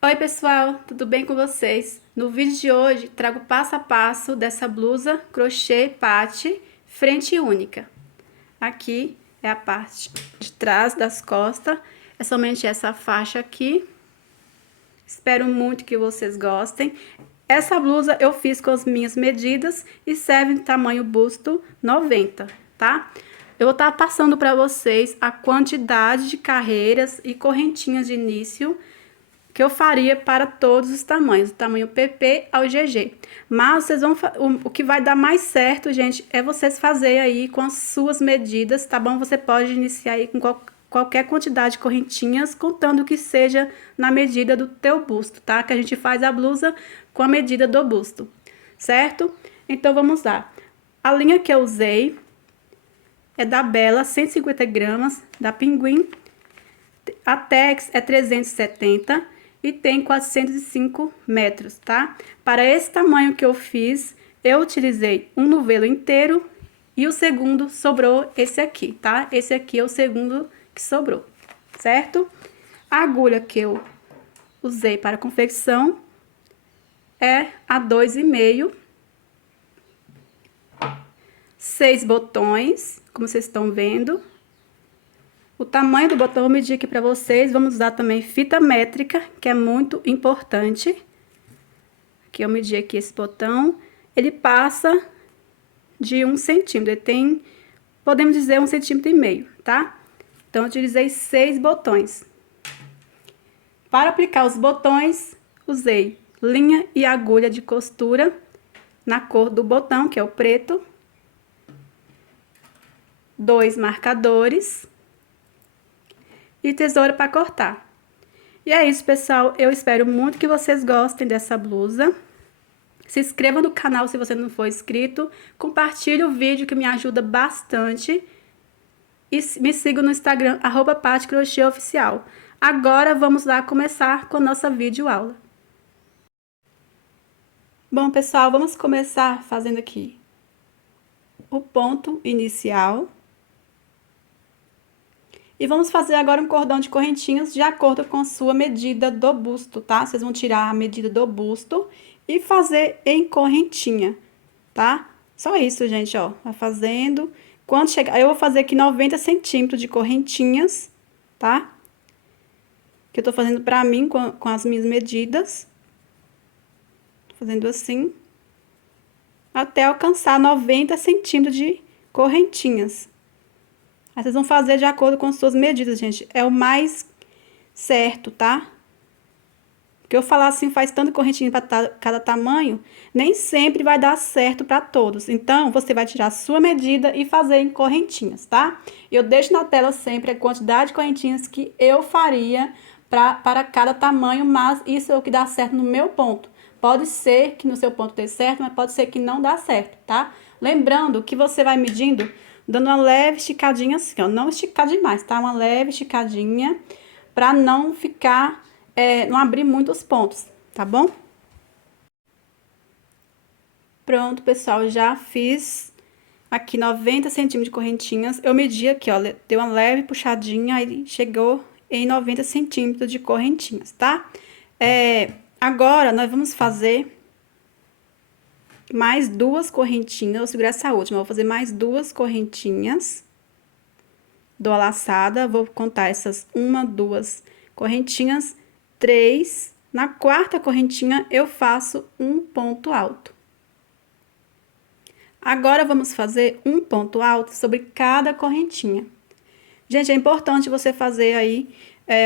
Oi pessoal, tudo bem com vocês? No vídeo de hoje trago passo a passo dessa blusa crochê patch frente única. Aqui é a parte de trás das costas, é somente essa faixa aqui. Espero muito que vocês gostem. Essa blusa eu fiz com as minhas medidas e serve em tamanho busto 90, tá? Eu vou estar passando para vocês a quantidade de carreiras e correntinhas de início que eu faria para todos os tamanhos, do tamanho PP ao GG. Mas vocês vão o que vai dar mais certo, gente, é vocês fazerem aí com as suas medidas, tá bom? Você pode iniciar aí com qualquer quantidade de correntinhas, contando que seja na medida do teu busto, tá? Que a gente faz a blusa com a medida do busto, certo? Então vamos lá. A linha que eu usei é da Bella, 150 gramas, da Pinguim. A Tex é 370 e tem 405 metros, tá? Para esse tamanho que eu fiz, eu utilizei um novelo inteiro e o segundo sobrou esse aqui, tá? Esse aqui é o segundo que sobrou, certo? A agulha que eu usei para a confecção é a 2,5, 6 botões, como vocês estão vendo. O tamanho do botão eu medi aqui para vocês. Vamos usar também fita métrica, que é muito importante. Aqui eu medi aqui esse botão. Ele passa de 1 centímetro. Ele tem, podemos dizer, 1,5 centímetros, tá? Então, eu utilizei 6 botões. Para aplicar os botões, usei linha e agulha de costura na cor do botão, que é o preto. 2 marcadores. E tesoura para cortar. E é isso, pessoal. Eu espero muito que vocês gostem dessa blusa. Se inscreva no canal se você não for inscrito. Compartilhe o vídeo que me ajuda bastante. E me siga no Instagram, @patcrochêoficial. Agora vamos lá começar com nossa videoaula. Bom, pessoal, vamos começar fazendo aqui o ponto inicial. E vamos fazer agora um cordão de correntinhas de acordo com a sua medida do busto, tá? Vocês vão tirar a medida do busto e fazer em correntinha, tá? Só isso, gente, ó. Vai fazendo. Quando chegar, eu vou fazer aqui 90 centímetros de correntinhas, tá? Que eu tô fazendo pra mim com as minhas medidas. Fazendo assim. Até alcançar 90 centímetros de correntinhas. Aí, vocês vão fazer de acordo com as suas medidas, gente. É o mais certo, tá? Porque eu falar assim, faz tanto correntinha para cada tamanho, nem sempre vai dar certo para todos. Então, você vai tirar a sua medida e fazer em correntinhas, tá? Eu deixo na tela sempre a quantidade de correntinhas que eu faria para cada tamanho, mas isso é o que dá certo no meu ponto. Pode ser que no seu ponto dê certo, mas pode ser que não dá certo, tá? Lembrando que você vai medindo, dando uma leve esticadinha assim, ó. Não esticar demais, tá? Uma leve esticadinha para não ficar, não abrir muito os pontos, tá bom? Pronto, pessoal, já fiz aqui 90 centímetros de correntinhas. Eu medi aqui, ó, deu uma leve puxadinha, aí chegou em 90 centímetros de correntinhas, tá? Agora, nós vamos fazer mais 2 correntinhas. Eu vou segurar essa última, eu vou fazer mais 2 correntinhas. Dou a laçada, vou contar essas 1, 2 correntinhas, 3. Na quarta correntinha, eu faço um ponto alto. Agora, vamos fazer um ponto alto sobre cada correntinha. Gente, é importante você fazer aí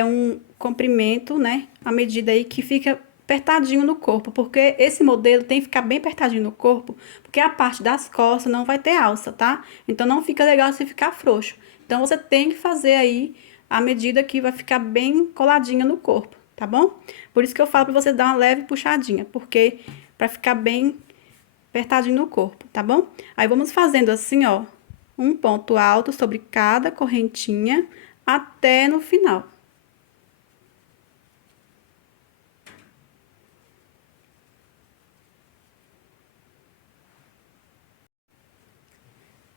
um comprimento, né? A medida aí que fica apertadinho no corpo, porque esse modelo tem que ficar bem apertadinho no corpo, porque a parte das costas não vai ter alça, tá? Então, não fica legal se ficar frouxo. Então, você tem que fazer aí a medida que vai ficar bem coladinha no corpo, tá bom? Por isso que eu falo pra você dar uma leve puxadinha, porque pra ficar bem apertadinho no corpo, tá bom? Aí, vamos fazendo assim, ó, um ponto alto sobre cada correntinha até no final.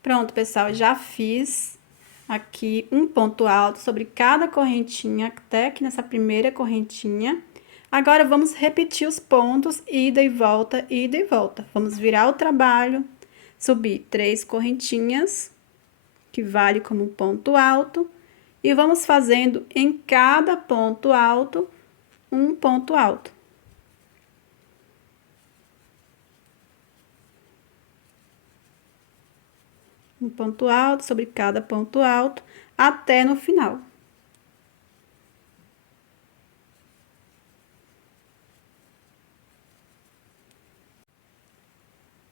Pronto, pessoal, já fiz aqui um ponto alto sobre cada correntinha, até aqui nessa primeira correntinha. Agora, vamos repetir os pontos, ida e volta, ida e volta. Vamos virar o trabalho, subir 3 correntinhas, que vale como ponto alto, e vamos fazendo em cada ponto alto, um ponto alto. Um ponto alto sobre cada ponto alto, até no final.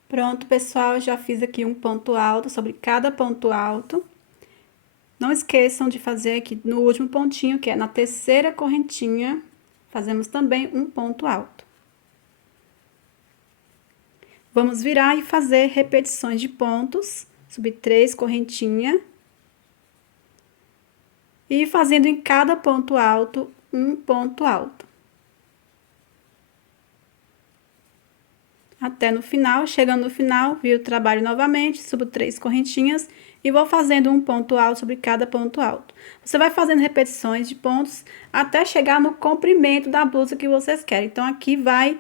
Pronto, pessoal, já fiz aqui um ponto alto sobre cada ponto alto. Não esqueçam de fazer aqui no último pontinho, que é na terceira correntinha, fazemos também um ponto alto. Vamos virar e fazer repetições de pontos, subir 3 correntinhas. E fazendo em cada ponto alto, um ponto alto. Até no final, chegando no final, viro o trabalho novamente, subo 3 correntinhas e vou fazendo um ponto alto sobre cada ponto alto. Você vai fazendo repetições de pontos até chegar no comprimento da blusa que vocês querem. Então, aqui vai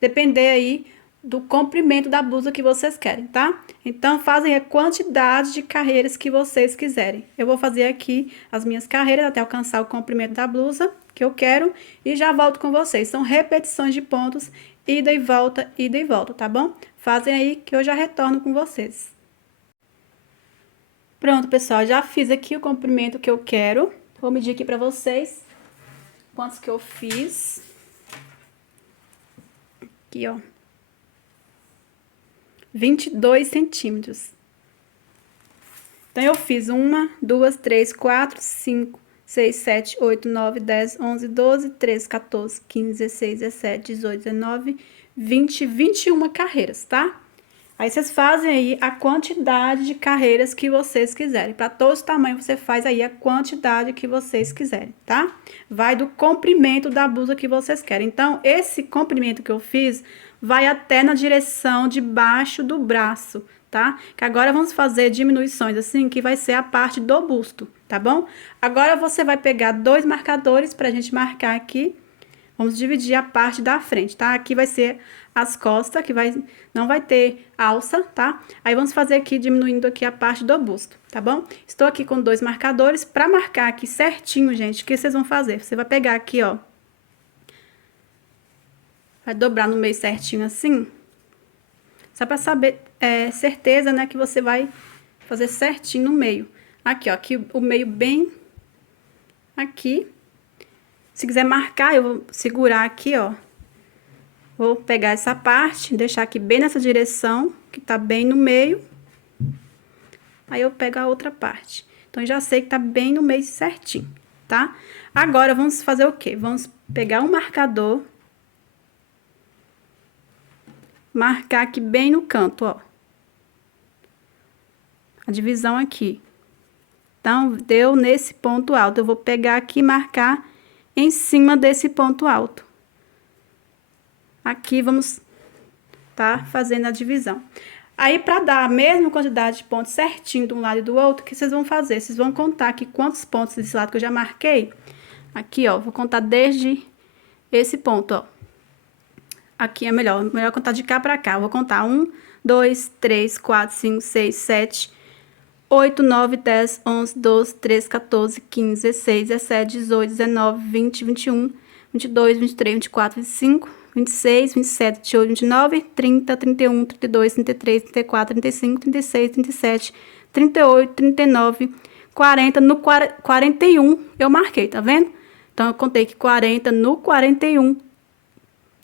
depender aí do comprimento da blusa que vocês querem, tá? Então, fazem a quantidade de carreiras que vocês quiserem. Eu vou fazer aqui as minhas carreiras até alcançar o comprimento da blusa que eu quero e já volto com vocês. São repetições de pontos, ida e volta, tá bom? Fazem aí que eu já retorno com vocês. Pronto, pessoal, já fiz aqui o comprimento que eu quero. Vou medir aqui pra vocês quantos que eu fiz. Aqui, ó. 22 centímetros. Então, eu fiz 1, 2, 3, 4, 5, 6, 7, 8, 9, 10, 11, 12, 13, 14, 15, 16, 17, 18, 19, 20, 21 carreiras, tá? Aí, vocês fazem aí a quantidade de carreiras que vocês quiserem. Para todos os tamanhos, você faz aí a quantidade que vocês quiserem, tá? Vai do comprimento da blusa que vocês querem. Então, esse comprimento que eu fiz vai até na direção de baixo do braço, tá? Que agora vamos fazer diminuições assim, que vai ser a parte do busto, tá bom? Agora, você vai pegar 2 marcadores pra gente marcar aqui. Vamos dividir a parte da frente, tá? Aqui vai ser as costas, que não vai ter alça, tá? Aí, vamos fazer aqui, diminuindo aqui a parte do busto, tá bom? Estou aqui com 2 marcadores. Pra marcar aqui certinho, gente, o que vocês vão fazer? Você vai pegar aqui, ó. Vai dobrar no meio certinho assim. Só pra saber, certeza, né, que você vai fazer certinho no meio. Aqui, ó, aqui o meio bem aqui. Se quiser marcar, eu vou segurar aqui, ó. Vou pegar essa parte, deixar aqui bem nessa direção, que tá bem no meio. Aí, eu pego a outra parte. Então, já sei que tá bem no meio certinho, tá? Agora, vamos fazer o quê? Vamos pegar um marcador. Marcar aqui bem no canto, ó. A divisão aqui. Então, deu nesse ponto alto. Eu vou pegar aqui e marcar em cima desse ponto alto. Aqui, vamos tá fazendo a divisão. Aí, para dar a mesma quantidade de pontos certinho de um lado e do outro, o que vocês vão fazer? Vocês vão contar aqui quantos pontos desse lado que eu já marquei. Aqui, ó, vou contar desde esse ponto, ó. Aqui é melhor contar de cá pra cá. Eu vou contar 1, 2, 3, 4, 5, 6, 7, 8, 9, 10, 11, 12, 13, 14, 15, 16, 17, 18, 19, 20, 21, 22, 23, 24, 25, 26, 27, 28, 29, 30, 31, 32, 33, 34, 35, 36, 37, 38, 39, 40. No 41 eu marquei, tá vendo? Então, eu contei que 40 no 41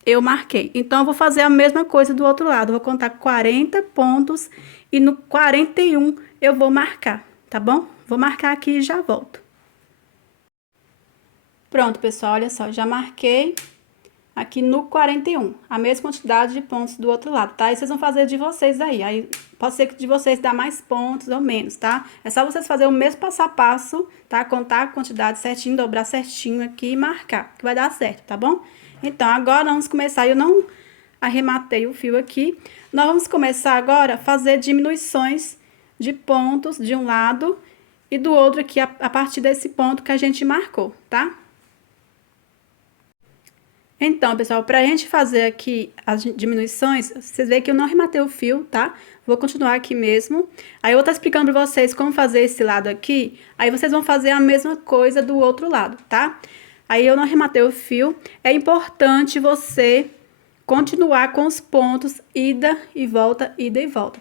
eu marquei. Então, eu vou fazer a mesma coisa do outro lado. Eu vou contar 40 pontos e no 41 eu vou marcar, tá bom? Vou marcar aqui e já volto. Pronto, pessoal, olha só, já marquei aqui no 41, a mesma quantidade de pontos do outro lado, tá? E vocês vão fazer de vocês aí pode ser que de vocês dá mais pontos ou menos, tá? É só vocês fazerem o mesmo passo a passo, tá? Contar a quantidade certinho, dobrar certinho aqui e marcar, que vai dar certo, tá bom? Então, agora vamos começar, eu não arrematei o fio aqui, nós vamos começar agora a fazer diminuições de pontos de um lado e do outro aqui, a partir desse ponto que a gente marcou, tá? Então, pessoal, pra gente fazer aqui as diminuições, vocês veem que eu não arrematei o fio, tá? Vou continuar aqui mesmo. Aí eu vou estar explicando pra vocês como fazer esse lado aqui. Aí vocês vão fazer a mesma coisa do outro lado, tá? Aí eu não arrematei o fio. É importante você continuar com os pontos ida e volta,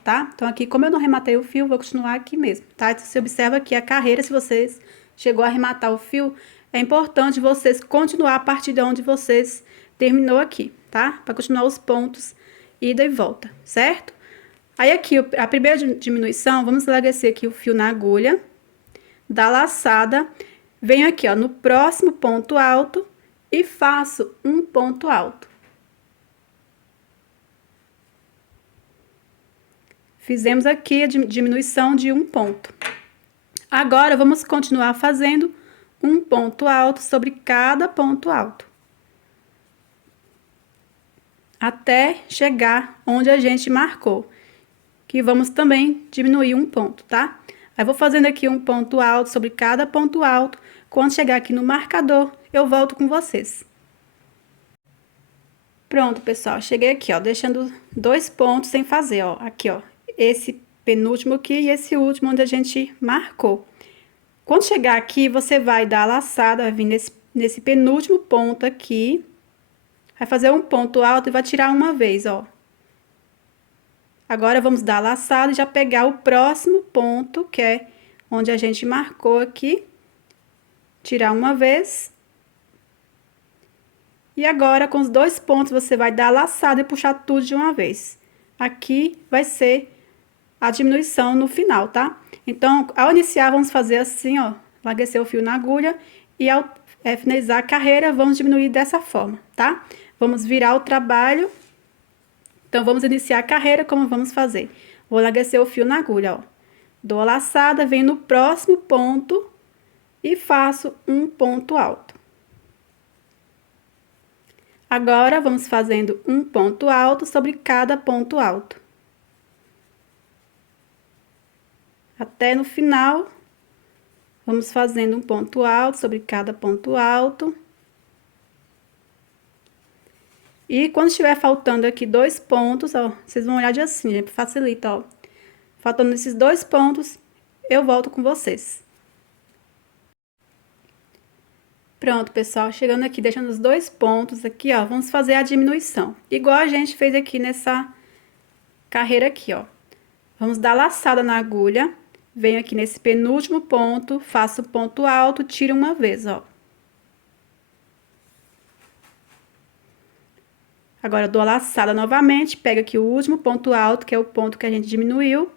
tá? Então aqui, como eu não arrematei o fio, vou continuar aqui mesmo, tá? Então, você observa aqui a carreira, se vocês chegou a arrematar o fio, é importante vocês continuar a partir de onde vocês terminou aqui, tá? Para continuar os pontos ida e volta, certo? Aí aqui, a primeira diminuição, vamos enlaguecer aqui o fio na agulha, da laçada, venho aqui, ó, no próximo ponto alto e faço um ponto alto. Fizemos aqui a diminuição de um ponto. Agora, vamos continuar fazendo um ponto alto sobre cada ponto alto. Até chegar onde a gente marcou. Que vamos também diminuir um ponto, tá? Aí, vou fazendo aqui um ponto alto sobre cada ponto alto. Quando chegar aqui no marcador, eu volto com vocês. Pronto, pessoal. Cheguei aqui, ó, deixando 2 pontos sem fazer, ó. Aqui, ó. Esse penúltimo aqui e esse último onde a gente marcou. Quando chegar aqui, você vai dar a laçada, vai vir nesse penúltimo ponto aqui. Vai fazer um ponto alto e vai tirar uma vez, ó. Agora, vamos dar a laçada e já pegar o próximo ponto, que é onde a gente marcou aqui. Tirar uma vez. E agora, com os 2 pontos, você vai dar a laçada e puxar tudo de uma vez. Aqui vai ser a diminuição no final, tá? Então, ao iniciar, vamos fazer assim, ó. Larguecer o fio na agulha e ao finalizar a carreira, vamos diminuir dessa forma, tá? Vamos virar o trabalho. Então, vamos iniciar a carreira, como vamos fazer? Vou larguecer o fio na agulha, ó. Dou a laçada, venho no próximo ponto e faço um ponto alto. Agora, vamos fazendo um ponto alto sobre cada ponto alto. Até no final, vamos fazendo um ponto alto sobre cada ponto alto. E quando estiver faltando aqui 2 pontos, ó, vocês vão olhar de assim, gente, facilita, ó. Faltando esses 2 pontos, eu volto com vocês. Pronto, pessoal, chegando aqui, deixando os 2 pontos aqui, ó, vamos fazer a diminuição. Igual a gente fez aqui nessa carreira aqui, ó. Vamos dar laçada na agulha. Venho aqui nesse penúltimo ponto, faço ponto alto, tiro uma vez, ó. Agora, dou a laçada novamente, pego aqui o último ponto alto, que é o ponto que a gente diminuiu.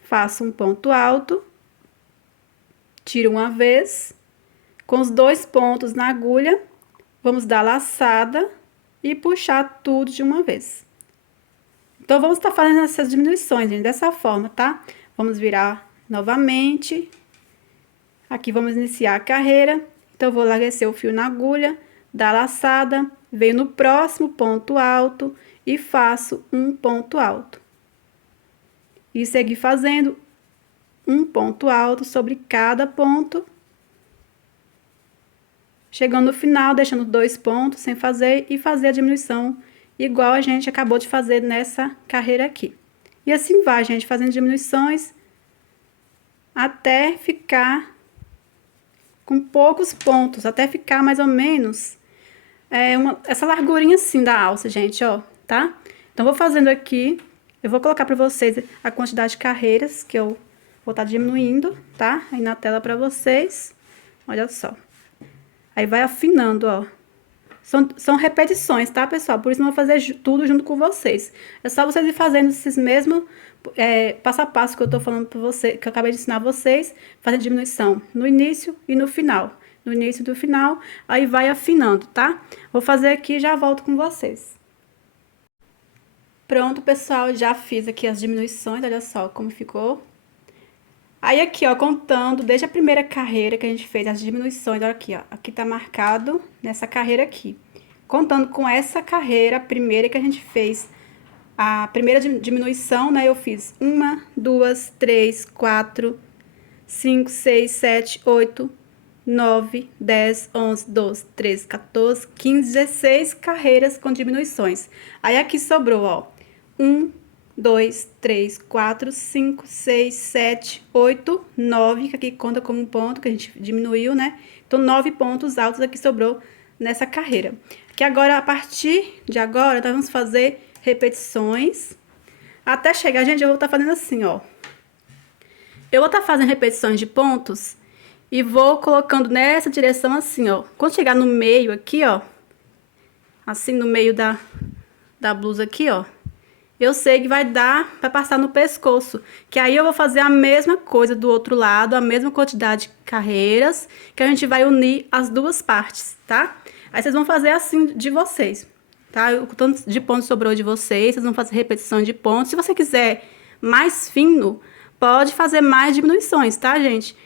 Faço um ponto alto. Tiro uma vez. Com os 2 pontos na agulha, vamos dar laçada e puxar tudo de uma vez. Então, vamos estar fazendo essas diminuições, gente, dessa forma, tá? Vamos virar novamente. Aqui, vamos iniciar a carreira. Então, vou larguecer o fio na agulha, dar laçada, venho no próximo ponto alto e faço um ponto alto. E seguir fazendo um ponto alto sobre cada ponto. Chegando no final, deixando 2 pontos sem fazer e fazer a diminuição igual a gente acabou de fazer nessa carreira aqui. E assim vai, gente, fazendo diminuições até ficar com poucos pontos, até ficar mais ou menos essa largurinha assim da alça, gente, ó, tá? Então, vou fazendo aqui, eu vou colocar pra vocês a quantidade de carreiras que eu vou estar diminuindo, tá? Aí na tela pra vocês, olha só. Aí vai afinando, ó. São repetições, tá, pessoal? Por isso não vou fazer tudo junto com vocês. É só vocês ir fazendo esses mesmos passo a passo que eu tô falando pra vocês, que eu acabei de ensinar vocês, fazendo diminuição no início e no final. No início e no final, aí vai afinando, tá? Vou fazer aqui e já volto com vocês. Pronto, pessoal, já fiz aqui as diminuições, olha só como ficou. Aí, aqui, ó, contando desde a primeira carreira que a gente fez as diminuições, olha aqui, ó. Aqui tá marcado nessa carreira aqui. Contando com essa carreira primeira que a gente fez, a primeira diminuição, né? Eu fiz 1, 2, 3, 4, 5, 6, 7, 8, 9, 10, 11, 12, 13, 14, 15, 16 carreiras com diminuições. Aí aqui sobrou, ó, 1, 2, 3, 4, 5, 6, 7, 8, 9, que aqui conta como um ponto, que a gente diminuiu, né? Então, 9 pontos altos aqui sobrou nessa carreira. Que agora, a partir de agora, nós vamos fazer repetições. Até chegar, gente, eu vou estar fazendo assim, ó. Eu vou estar fazendo repetições de pontos e vou colocando nessa direção assim, ó. Quando chegar no meio aqui, ó, assim no meio da blusa aqui, ó, eu sei que vai passar no pescoço. Que aí eu vou fazer a mesma coisa do outro lado, a mesma quantidade de carreiras, que a gente vai unir as duas partes, tá? Aí vocês vão fazer assim de vocês, tá? O tanto de pontos sobrou de vocês, vocês vão fazer repetição de pontos. Se você quiser mais fino, pode fazer mais diminuições, tá, gente?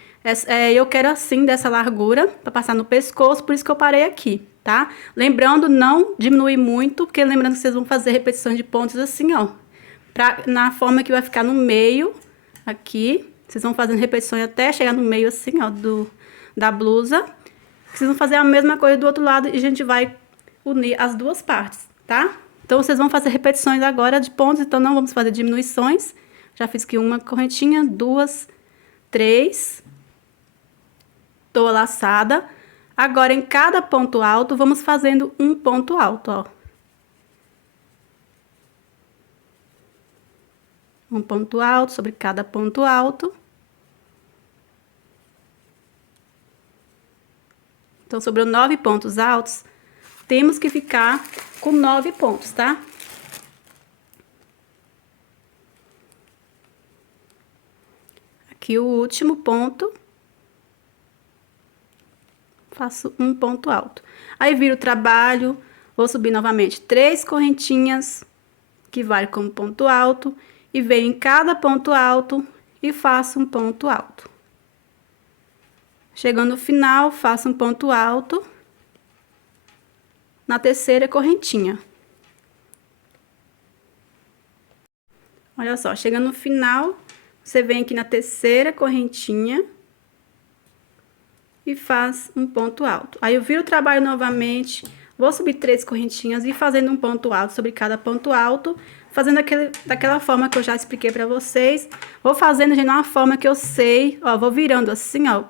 Eu quero assim, dessa largura, para passar no pescoço, por isso que eu parei aqui, tá? Lembrando, não diminuir muito, porque lembrando que vocês vão fazer repetições de pontos assim, ó. Na forma que vai ficar no meio, aqui. Vocês vão fazendo repetições até chegar no meio assim, ó, da blusa. Vocês vão fazer a mesma coisa do outro lado e a gente vai unir as duas partes, tá? Então, vocês vão fazer repetições agora de pontos, então não vamos fazer diminuições. Já fiz aqui uma correntinha, 2, 3. Tô laçada. Agora, em cada ponto alto, vamos fazendo um ponto alto, ó. Um ponto alto sobre cada ponto alto. Então, sobrou 9 pontos altos. Temos que ficar com 9 pontos, tá? Aqui o último ponto. Faço um ponto alto. Aí, viro o trabalho, vou subir novamente 3 correntinhas, que vale como ponto alto, e venho em cada ponto alto e faço um ponto alto. Chegando no final, faço um ponto alto na terceira correntinha. Olha só, chegando no final, você vem aqui na terceira correntinha e faz um ponto alto. Aí eu viro o trabalho novamente, vou subir 3 correntinhas e fazendo um ponto alto sobre cada ponto alto, fazendo daquela forma que eu já expliquei pra vocês. Vou fazendo de uma forma que eu sei, ó, vou virando assim, ó.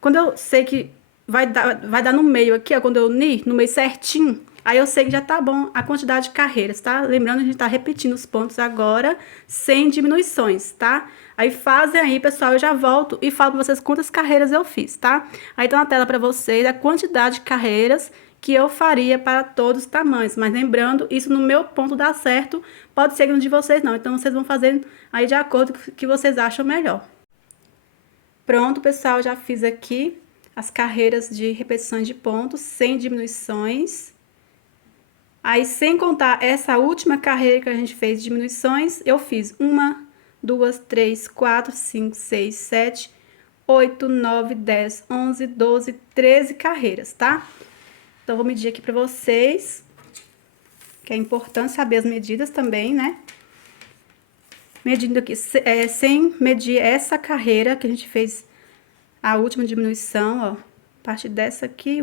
Quando eu sei que vai dar no meio aqui, ó, quando eu unir no meio certinho, aí eu sei que já tá bom a quantidade de carreiras, tá? Lembrando, a gente tá repetindo os pontos agora, sem diminuições, tá? Aí fazem aí, pessoal, eu já volto e falo pra vocês quantas carreiras eu fiz, tá? Aí tá na tela pra vocês a quantidade de carreiras que eu faria para todos os tamanhos. Mas lembrando, isso no meu ponto dá certo, pode ser que no de vocês não. Então, vocês vão fazendo aí de acordo com o que vocês acham melhor. Pronto, pessoal, já fiz aqui as carreiras de repetições de pontos, sem diminuições. Aí, sem contar essa última carreira que a gente fez de diminuições, eu fiz 1, 2, 3, 4, 5, 6, 7, 8, 9, 10, 11, 12, 13 carreiras, tá? Então, vou medir aqui pra vocês, que é importante saber as medidas também, né? Medindo aqui, sem medir essa carreira que a gente fez a última diminuição, ó. A partir dessa aqui,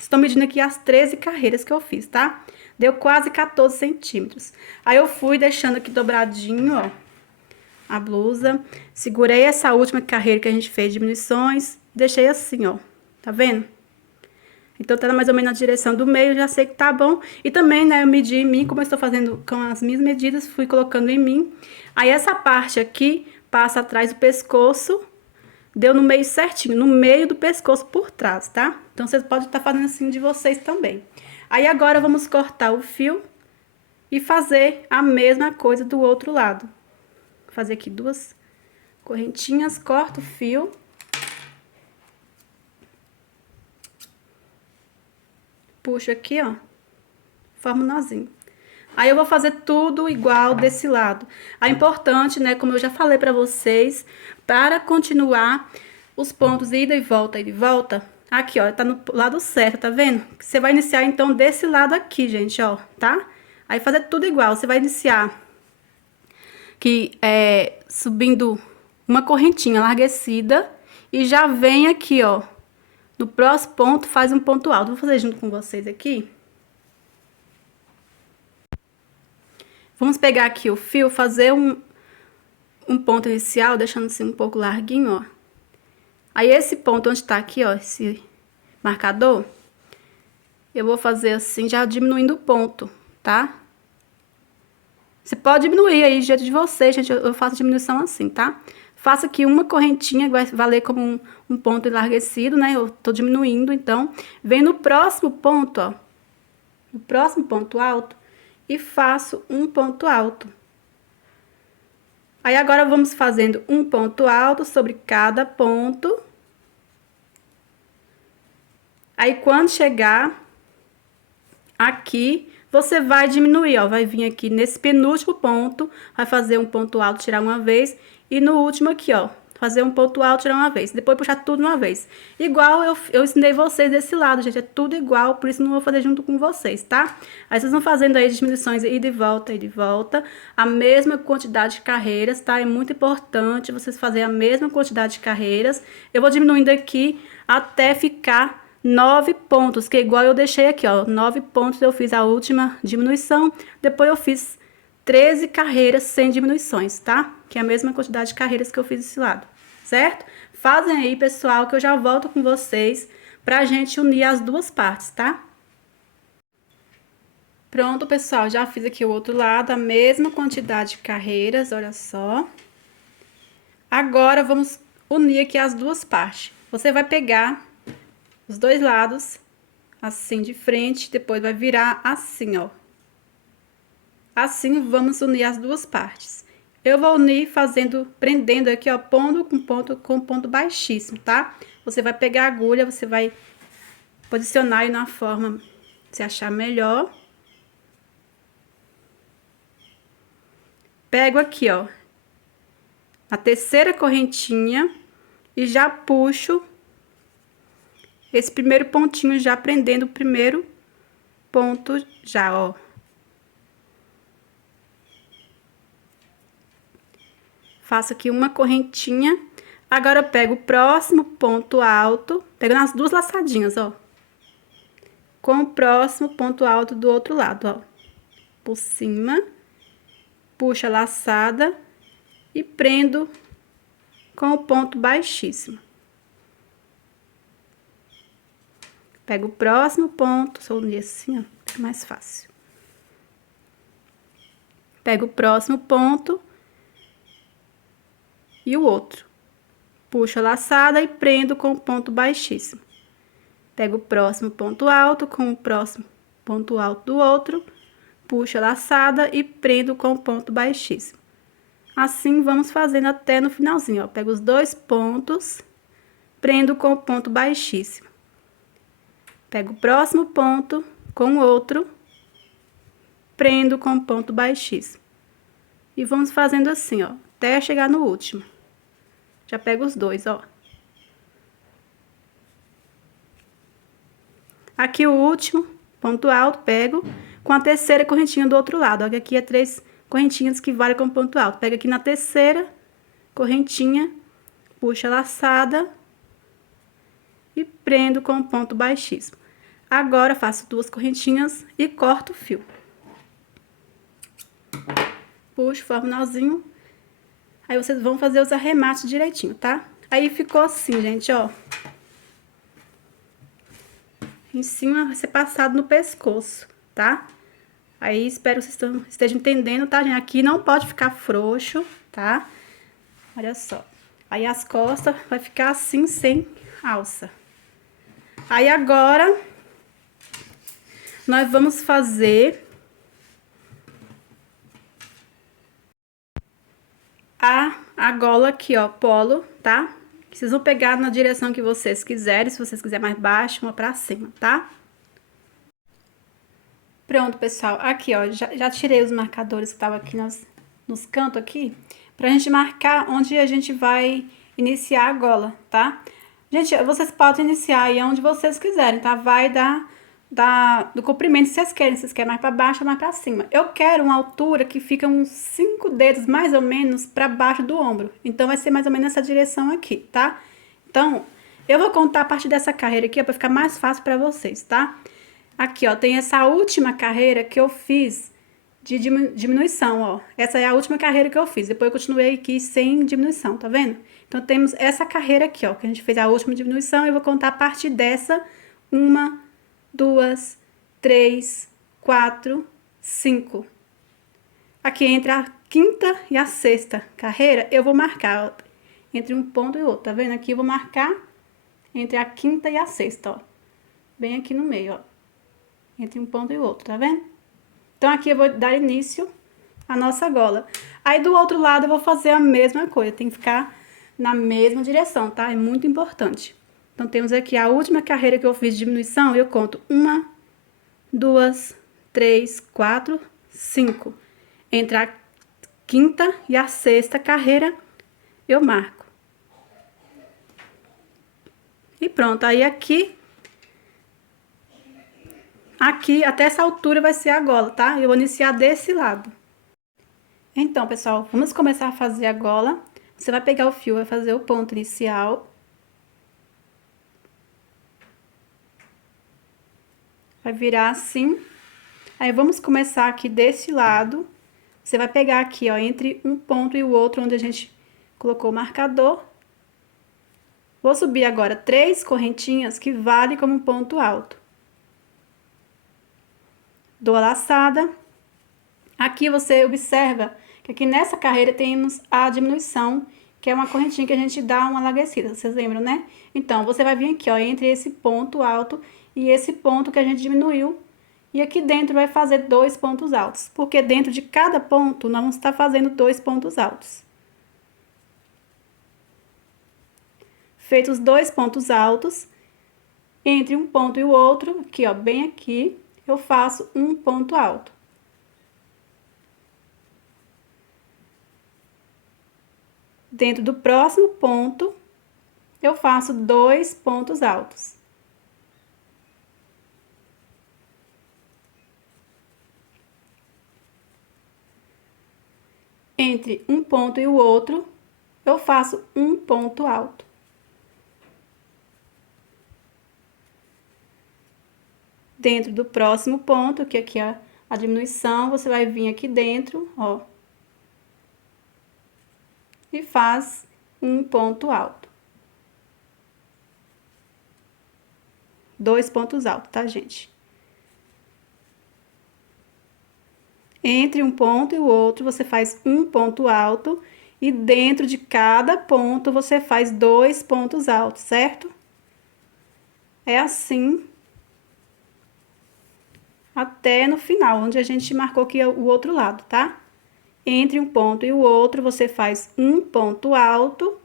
estou medindo aqui as 13 carreiras que eu fiz, tá? Deu quase 14 centímetros. Aí, eu fui deixando aqui dobradinho, ó, a blusa. Segurei essa última carreira que a gente fez diminuições, deixei assim, ó. Tá vendo? Então, tá mais ou menos na direção do meio, já sei que tá bom. E também, né, eu medi em mim, como eu estou fazendo com as minhas medidas, fui colocando em mim. Aí, essa parte aqui passa atrás do pescoço, deu no meio certinho, no meio do pescoço por trás, tá? Então, vocês podem estar fazendo assim de vocês também. Aí, agora, vamos cortar o fio e fazer a mesma coisa do outro lado. Vou fazer aqui 2 correntinhas, corto o fio. Puxo aqui, ó, formo um nozinho. Aí, eu vou fazer tudo igual desse lado. É importante, né, como eu já falei pra vocês, para continuar os pontos ida e volta, aqui, ó, tá no lado certo, tá vendo? Você vai iniciar, então, desse lado aqui, gente, ó, tá? Aí, fazer tudo igual, você vai iniciar subindo uma correntinha larguecida e já vem aqui, ó, No próximo ponto, faz um ponto alto. Vou fazer junto com vocês aqui. Vamos pegar aqui o fio, fazer um ponto inicial, deixando assim um pouco larguinho, ó. Aí, esse ponto onde tá aqui, ó, esse marcador, eu vou fazer assim, já diminuindo o ponto, tá? Você pode diminuir aí, do jeito de vocês, gente, eu faço diminuição assim, tá? Faço aqui uma correntinha, que vai valer como um ponto enlarguecido, né? Eu tô diminuindo, então, vem no próximo ponto, ó, no próximo ponto alto, e faço um ponto alto. Aí, agora, vamos fazendo um ponto alto sobre cada ponto. Aí, quando chegar aqui, você vai diminuir, ó, vai vir aqui nesse penúltimo ponto, vai fazer um ponto alto, tirar uma vez, e no último aqui, ó, fazer um ponto alto, tirar uma vez, depois puxar tudo uma vez. Igual eu ensinei vocês desse lado, gente, é tudo igual, por isso não vou fazer junto com vocês, tá? Aí vocês vão fazendo aí diminuições ida e volta, a mesma quantidade de carreiras, tá? É muito importante vocês fazerem a mesma quantidade de carreiras. Eu vou diminuindo aqui até ficar 9 pontos, que é igual eu deixei aqui, ó, 9 pontos eu fiz a última diminuição, depois eu fiz 13 carreiras sem diminuições, tá? Que é a mesma quantidade de carreiras que eu fiz desse lado, certo? Fazem aí, pessoal, que eu já volto com vocês pra gente unir as duas partes, tá? Pronto, pessoal, já fiz aqui o outro lado, a mesma quantidade de carreiras, olha só. Agora, vamos unir aqui as duas partes. Você vai pegar os dois lados, assim de frente, depois vai virar assim, ó. Assim, vamos unir as duas partes. Eu vou unir fazendo, prendendo aqui, ó, ponto com ponto baixíssimo, tá? Você vai pegar a agulha, você vai posicionar aí na forma que você achar melhor. Pego aqui, ó, a terceira correntinha e já puxo esse primeiro pontinho, já prendendo o primeiro ponto já, ó. Faço aqui uma correntinha. Agora, eu pego o próximo ponto alto, pegando as duas laçadinhas, ó. Com o próximo ponto alto do outro lado, ó. Por cima, puxo a laçada e prendo com o ponto baixíssimo. Pego o próximo ponto, só unir assim, ó, fica mais fácil. Pego o próximo ponto e o outro. Puxo a laçada e prendo com o ponto baixíssimo. Pego o próximo ponto alto com o próximo ponto alto do outro, puxo a laçada e prendo com o ponto baixíssimo. Assim, vamos fazendo até no finalzinho, ó. Pego os dois pontos, prendo com o ponto baixíssimo. Pego o próximo ponto com o outro, prendo com o ponto baixíssimo. E vamos fazendo assim, ó, até chegar no último. Já pego os dois, ó. Aqui o último, ponto alto, pego com a terceira correntinha do outro lado, ó, que aqui é 3 correntinhas que valem como ponto alto. Pego aqui na terceira correntinha, puxo a laçada e prendo com ponto baixíssimo. Agora, faço 2 correntinhas e corto o fio. Puxo, formo nozinho. Aí, vocês vão fazer os arremates direitinho, tá? Aí, ficou assim, gente, ó. Em cima vai ser passado no pescoço, tá? Aí, espero que vocês estejam entendendo, tá, gente? Aqui não pode ficar frouxo, tá? Olha só. Aí, as costas vai ficar assim, sem alça. Aí, agora, nós vamos fazer a gola aqui, ó, polo, tá? Vocês vão pegar na direção que vocês quiserem, se vocês quiserem mais baixo, uma pra cima, tá? Pronto, pessoal, aqui, ó, já tirei os marcadores que estavam aqui nos cantos aqui, pra gente marcar onde a gente vai iniciar a gola, tá? Gente, vocês podem iniciar aí onde vocês quiserem, tá? Vai do comprimento que vocês querem, se vocês querem mais pra baixo ou mais pra cima. Eu quero uma altura que fica uns 5 dedos, mais ou menos, pra baixo do ombro. Então, vai ser mais ou menos nessa direção aqui, tá? Então, Eu vou contar a partir dessa carreira aqui, ó, pra ficar mais fácil pra vocês, tá? Aqui, ó, tem essa última carreira que eu fiz de diminuição, ó. Essa é a última carreira que eu fiz. Depois eu continuei aqui sem diminuição, tá vendo? Então, temos essa carreira aqui, ó, que a gente fez a última diminuição. Eu vou contar a partir dessa. 1, 2, 3, 4, 5. Aqui, entre a quinta e a sexta carreira, eu vou marcar, ó, entre um ponto e outro, tá vendo? Aqui eu vou marcar entre a quinta e a sexta, ó. Bem aqui no meio, ó. Entre um ponto e outro, tá vendo? Então, aqui eu vou dar início à nossa gola. Aí, do outro lado, eu vou fazer a mesma coisa. Tem que ficar na mesma direção, tá? É muito importante. Então, temos aqui a última carreira que eu fiz de diminuição. Eu conto 1, 2, 3, 4, 5. Entre a quinta e a sexta carreira, eu marco. E pronto. Aí, aqui, até essa altura vai ser a gola, tá? Eu vou iniciar desse lado. Então, pessoal, vamos começar a fazer a gola. Você vai pegar o fio, vai fazer o ponto inicial. Vai virar assim. Aí, vamos começar aqui desse lado. Você vai pegar aqui, ó, entre um ponto e o outro, onde a gente colocou o marcador. Vou subir agora 3 correntinhas, que vale como ponto alto. Dou a laçada. Aqui você observa que aqui nessa carreira temos a diminuição, que é uma correntinha que a gente dá uma larguecida, vocês lembram, né? Então, você vai vir aqui, ó, entre esse ponto alto e esse ponto que a gente diminuiu. E aqui dentro vai fazer 2 pontos altos, porque dentro de cada ponto nós vamos estar fazendo 2 pontos altos. Feitos os 2 pontos altos, entre um ponto e o outro, aqui, ó, bem aqui, eu faço um ponto alto. Dentro do próximo ponto, eu faço 2 pontos altos. Entre um ponto e o outro, eu faço um ponto alto. Dentro do próximo ponto, que aqui é a diminuição, você vai vir aqui dentro, ó, e faz um ponto alto. 2 pontos altos, tá, gente? Entre um ponto e o outro, você faz um ponto alto e dentro de cada ponto você faz 2 pontos altos, certo? É assim até no final, onde a gente marcou aqui o outro lado, tá? Entre um ponto e o outro, você faz um ponto alto.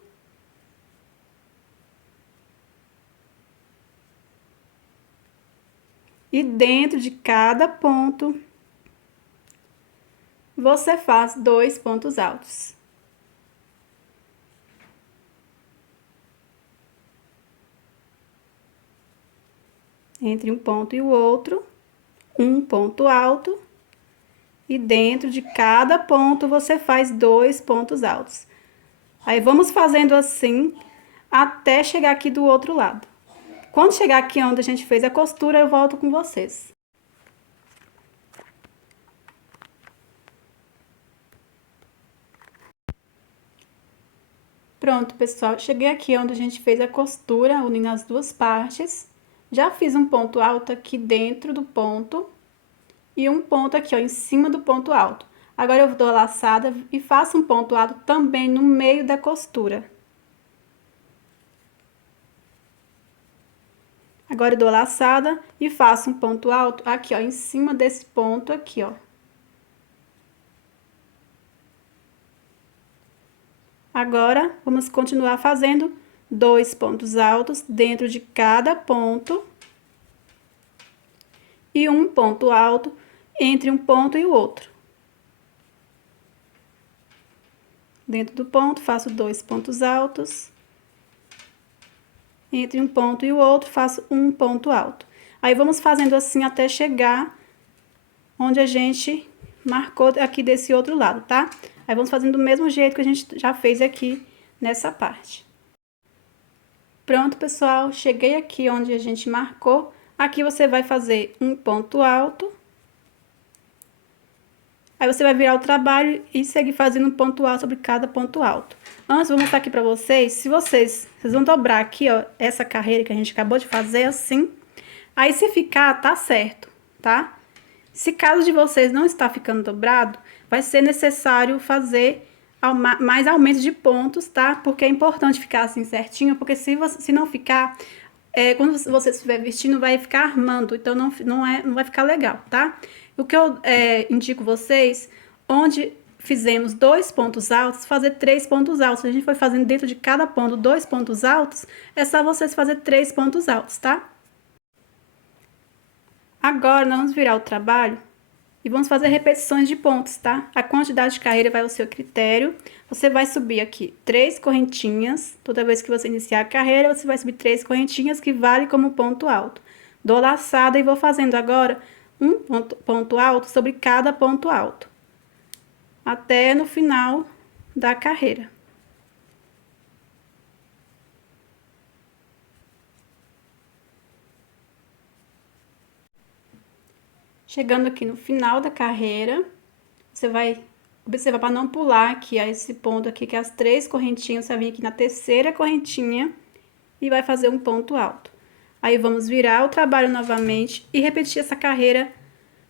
E dentro de cada ponto, você faz 2 pontos altos. Entre um ponto e o outro, um ponto alto. E dentro de cada ponto, você faz 2 pontos altos. Aí, vamos fazendo assim, até chegar aqui do outro lado. Quando chegar aqui onde a gente fez a costura, eu volto com vocês. Pronto, pessoal, cheguei aqui onde a gente fez a costura, unindo as duas partes. Já fiz um ponto alto aqui dentro do ponto e um ponto aqui, ó, em cima do ponto alto. Agora, eu dou a laçada e faço um ponto alto também no meio da costura. Agora, eu dou a laçada e faço um ponto alto aqui, ó, em cima desse ponto aqui, ó. Agora, vamos continuar fazendo 2 pontos altos dentro de cada ponto. E um ponto alto entre um ponto e o outro. Dentro do ponto, faço 2 pontos altos. Entre um ponto e o outro, faço um ponto alto. Aí, vamos fazendo assim até chegar onde a gente marcou aqui desse outro lado, tá? Aí, vamos fazendo do mesmo jeito que a gente já fez aqui nessa parte. Pronto, pessoal, cheguei aqui onde a gente marcou. Aqui você vai fazer um ponto alto. Aí você vai virar o trabalho e seguir fazendo um ponto alto sobre cada ponto alto. Antes, vou mostrar aqui pra vocês. Se vocês vão dobrar aqui, ó, essa carreira que a gente acabou de fazer assim. Aí, se ficar, tá certo, tá? Se caso de vocês não está ficando dobrado, vai ser necessário fazer mais aumento de pontos, tá? Porque é importante ficar assim certinho, porque se não ficar, quando você estiver vestindo, vai ficar armando, então não vai ficar legal, tá? O que eu indico vocês, onde fizemos 2 pontos altos, fazer 3 pontos altos. A gente foi fazendo dentro de cada ponto 2 pontos altos, é só vocês fazer 3 pontos altos, tá? Agora, nós vamos virar o trabalho e vamos fazer repetições de pontos, tá? A quantidade de carreira vai ao seu critério. Você vai subir aqui 3 correntinhas. Toda vez que você iniciar a carreira, você vai subir 3 correntinhas, que vale como ponto alto. Dou laçada e vou fazendo agora um ponto alto sobre cada ponto alto, até no final da carreira. Chegando aqui no final da carreira, você vai observar para não pular aqui a esse ponto aqui, que é as 3 correntinhas, você vai vir aqui na terceira correntinha e vai fazer um ponto alto. Aí, vamos virar o trabalho novamente e repetir essa carreira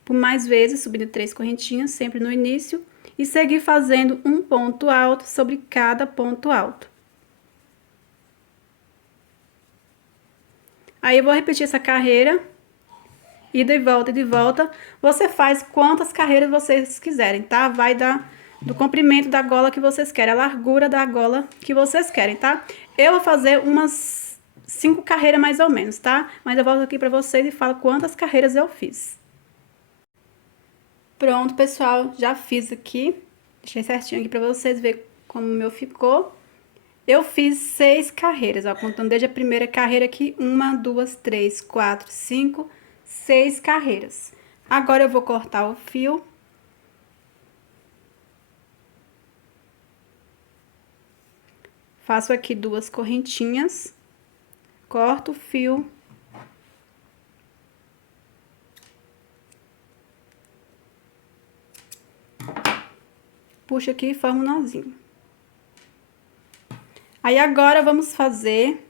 por mais vezes, subindo 3 correntinhas, sempre no início, e seguir fazendo um ponto alto sobre cada ponto alto. Aí, eu vou repetir essa carreira, ida e volta, ida e volta. Você faz quantas carreiras vocês quiserem, tá? Vai do comprimento da gola que vocês querem, a largura da gola que vocês querem, tá? Eu vou fazer umas 5 carreiras mais ou menos, tá? Mas eu volto aqui pra vocês e falo quantas carreiras eu fiz. Pronto, pessoal, já fiz aqui. Deixei certinho aqui pra vocês verem como o meu ficou. Eu fiz 6 carreiras, ó, contando desde a primeira carreira aqui, 1, 2, 3, 4, 5, 6 carreiras. Agora eu vou cortar o fio. Faço aqui 2 correntinhas, corto o fio. Puxo aqui e formo um nozinho. Aí, agora, vamos fazer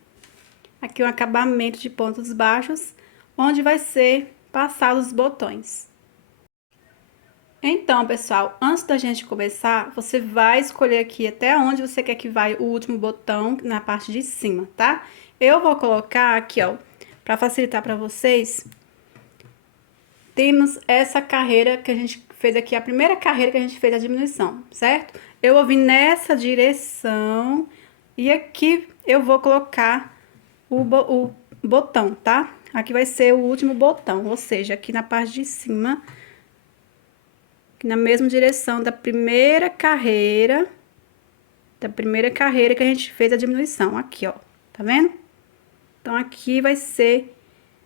aqui um acabamento de pontos baixos, onde vai ser passados os botões. Então, pessoal, antes da gente começar, você vai escolher aqui até onde você quer que vai o último botão na parte de cima, tá? Eu vou colocar aqui, ó, pra facilitar pra vocês. Temos essa carreira que a gente fez aqui, a primeira carreira que a gente fez a diminuição, certo? Eu vou vir nessa direção e aqui eu vou colocar o botão, tá? Aqui vai ser o último botão, ou seja, aqui na parte de cima, aqui na mesma direção da primeira carreira que a gente fez a diminuição, aqui, ó, tá vendo? Então, aqui vai ser,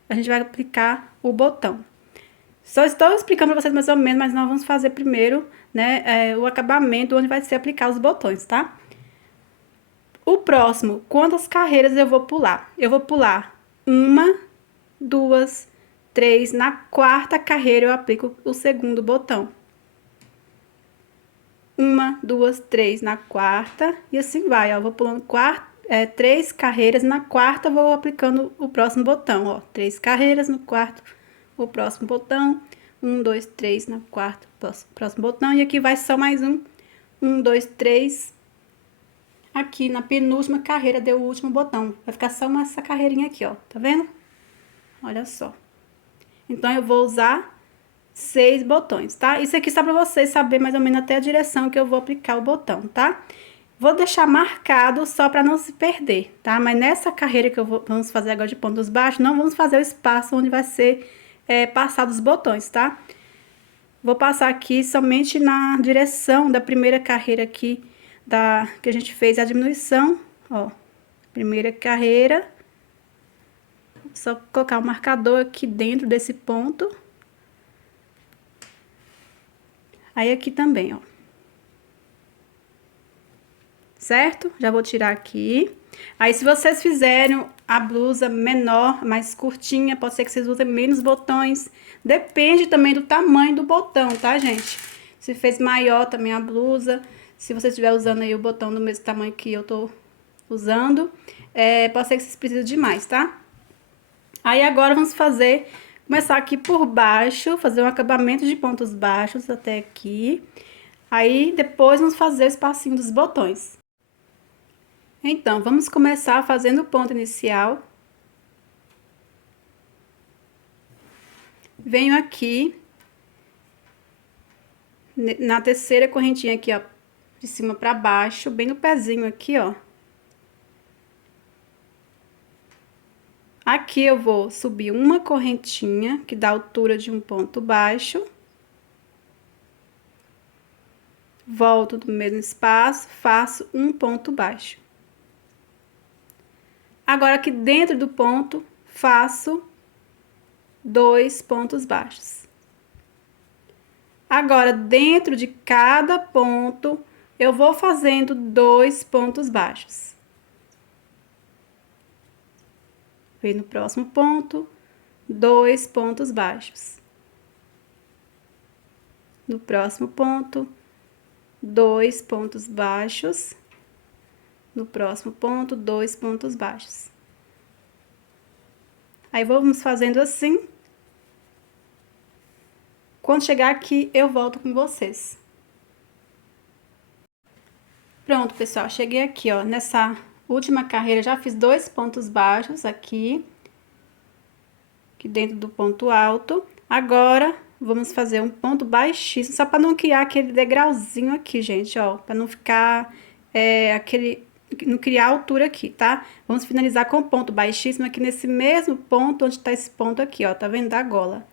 a gente vai aplicar o botão. Só estou explicando pra vocês mais ou menos, mas nós vamos fazer primeiro, né, o acabamento, onde vai ser aplicar os botões, tá? O próximo, quantas carreiras eu vou pular? Eu vou pular 1, 2, 3, na quarta carreira eu aplico o segundo botão. 1, 2, 3 na quarta, e assim vai, ó, vou pulando 3 carreiras, na quarta vou aplicando o próximo botão, ó, 3 carreiras no quarto, o próximo botão, 1, 2, 3 na quarta, próximo botão, e aqui vai só mais um, 1, 2, 3, aqui na penúltima carreira deu o último botão, vai ficar só essa carreirinha aqui, ó, tá vendo? Olha só. Então, eu vou usar 6 botões, tá? Isso aqui só pra vocês saberem mais ou menos até a direção que eu vou aplicar o botão, tá? Vou deixar marcado só pra não se perder, tá? Mas nessa carreira que vamos fazer agora de pontos baixos, não vamos fazer o espaço onde vai ser passado os botões, tá? Vou passar aqui somente na direção da primeira carreira aqui, que a gente fez a diminuição, ó. Primeira carreira. Só colocar o marcador aqui dentro desse ponto. Aí, aqui também, ó. Certo? Já vou tirar aqui. Aí, se vocês fizerem a blusa menor, mais curtinha, pode ser que vocês usem menos botões. Depende também do tamanho do botão, tá, gente? Se fez maior também a blusa, se você estiver usando aí o botão do mesmo tamanho que eu tô usando, pode ser que vocês precisem de mais, tá? Aí, agora vamos começar aqui por baixo, fazer um acabamento de pontos baixos até aqui. Aí, depois vamos fazer o espacinho dos botões. Então, vamos começar fazendo o ponto inicial. Venho aqui, na terceira correntinha aqui, ó, de cima pra baixo, bem no pezinho aqui, ó. Aqui eu vou subir uma correntinha, que dá a altura de um ponto baixo. Volto do mesmo espaço, faço um ponto baixo. Agora, aqui dentro do ponto, faço 2 pontos baixos. Agora, dentro de cada ponto, eu vou fazendo 2 pontos baixos. Vem no próximo ponto, 2 pontos baixos. No próximo ponto, 2 pontos baixos. No próximo ponto, 2 pontos baixos. Aí, vamos fazendo assim. Quando chegar aqui, eu volto com vocês. Pronto, pessoal, cheguei aqui, ó, nessa última carreira, já fiz 2 pontos baixos aqui dentro do ponto alto. Agora, vamos fazer um ponto baixíssimo, só para não criar aquele degrauzinho aqui, gente, ó, para não ficar não criar altura aqui, tá? Vamos finalizar com ponto baixíssimo aqui nesse mesmo ponto onde tá esse ponto aqui, ó, tá vendo? Da gola.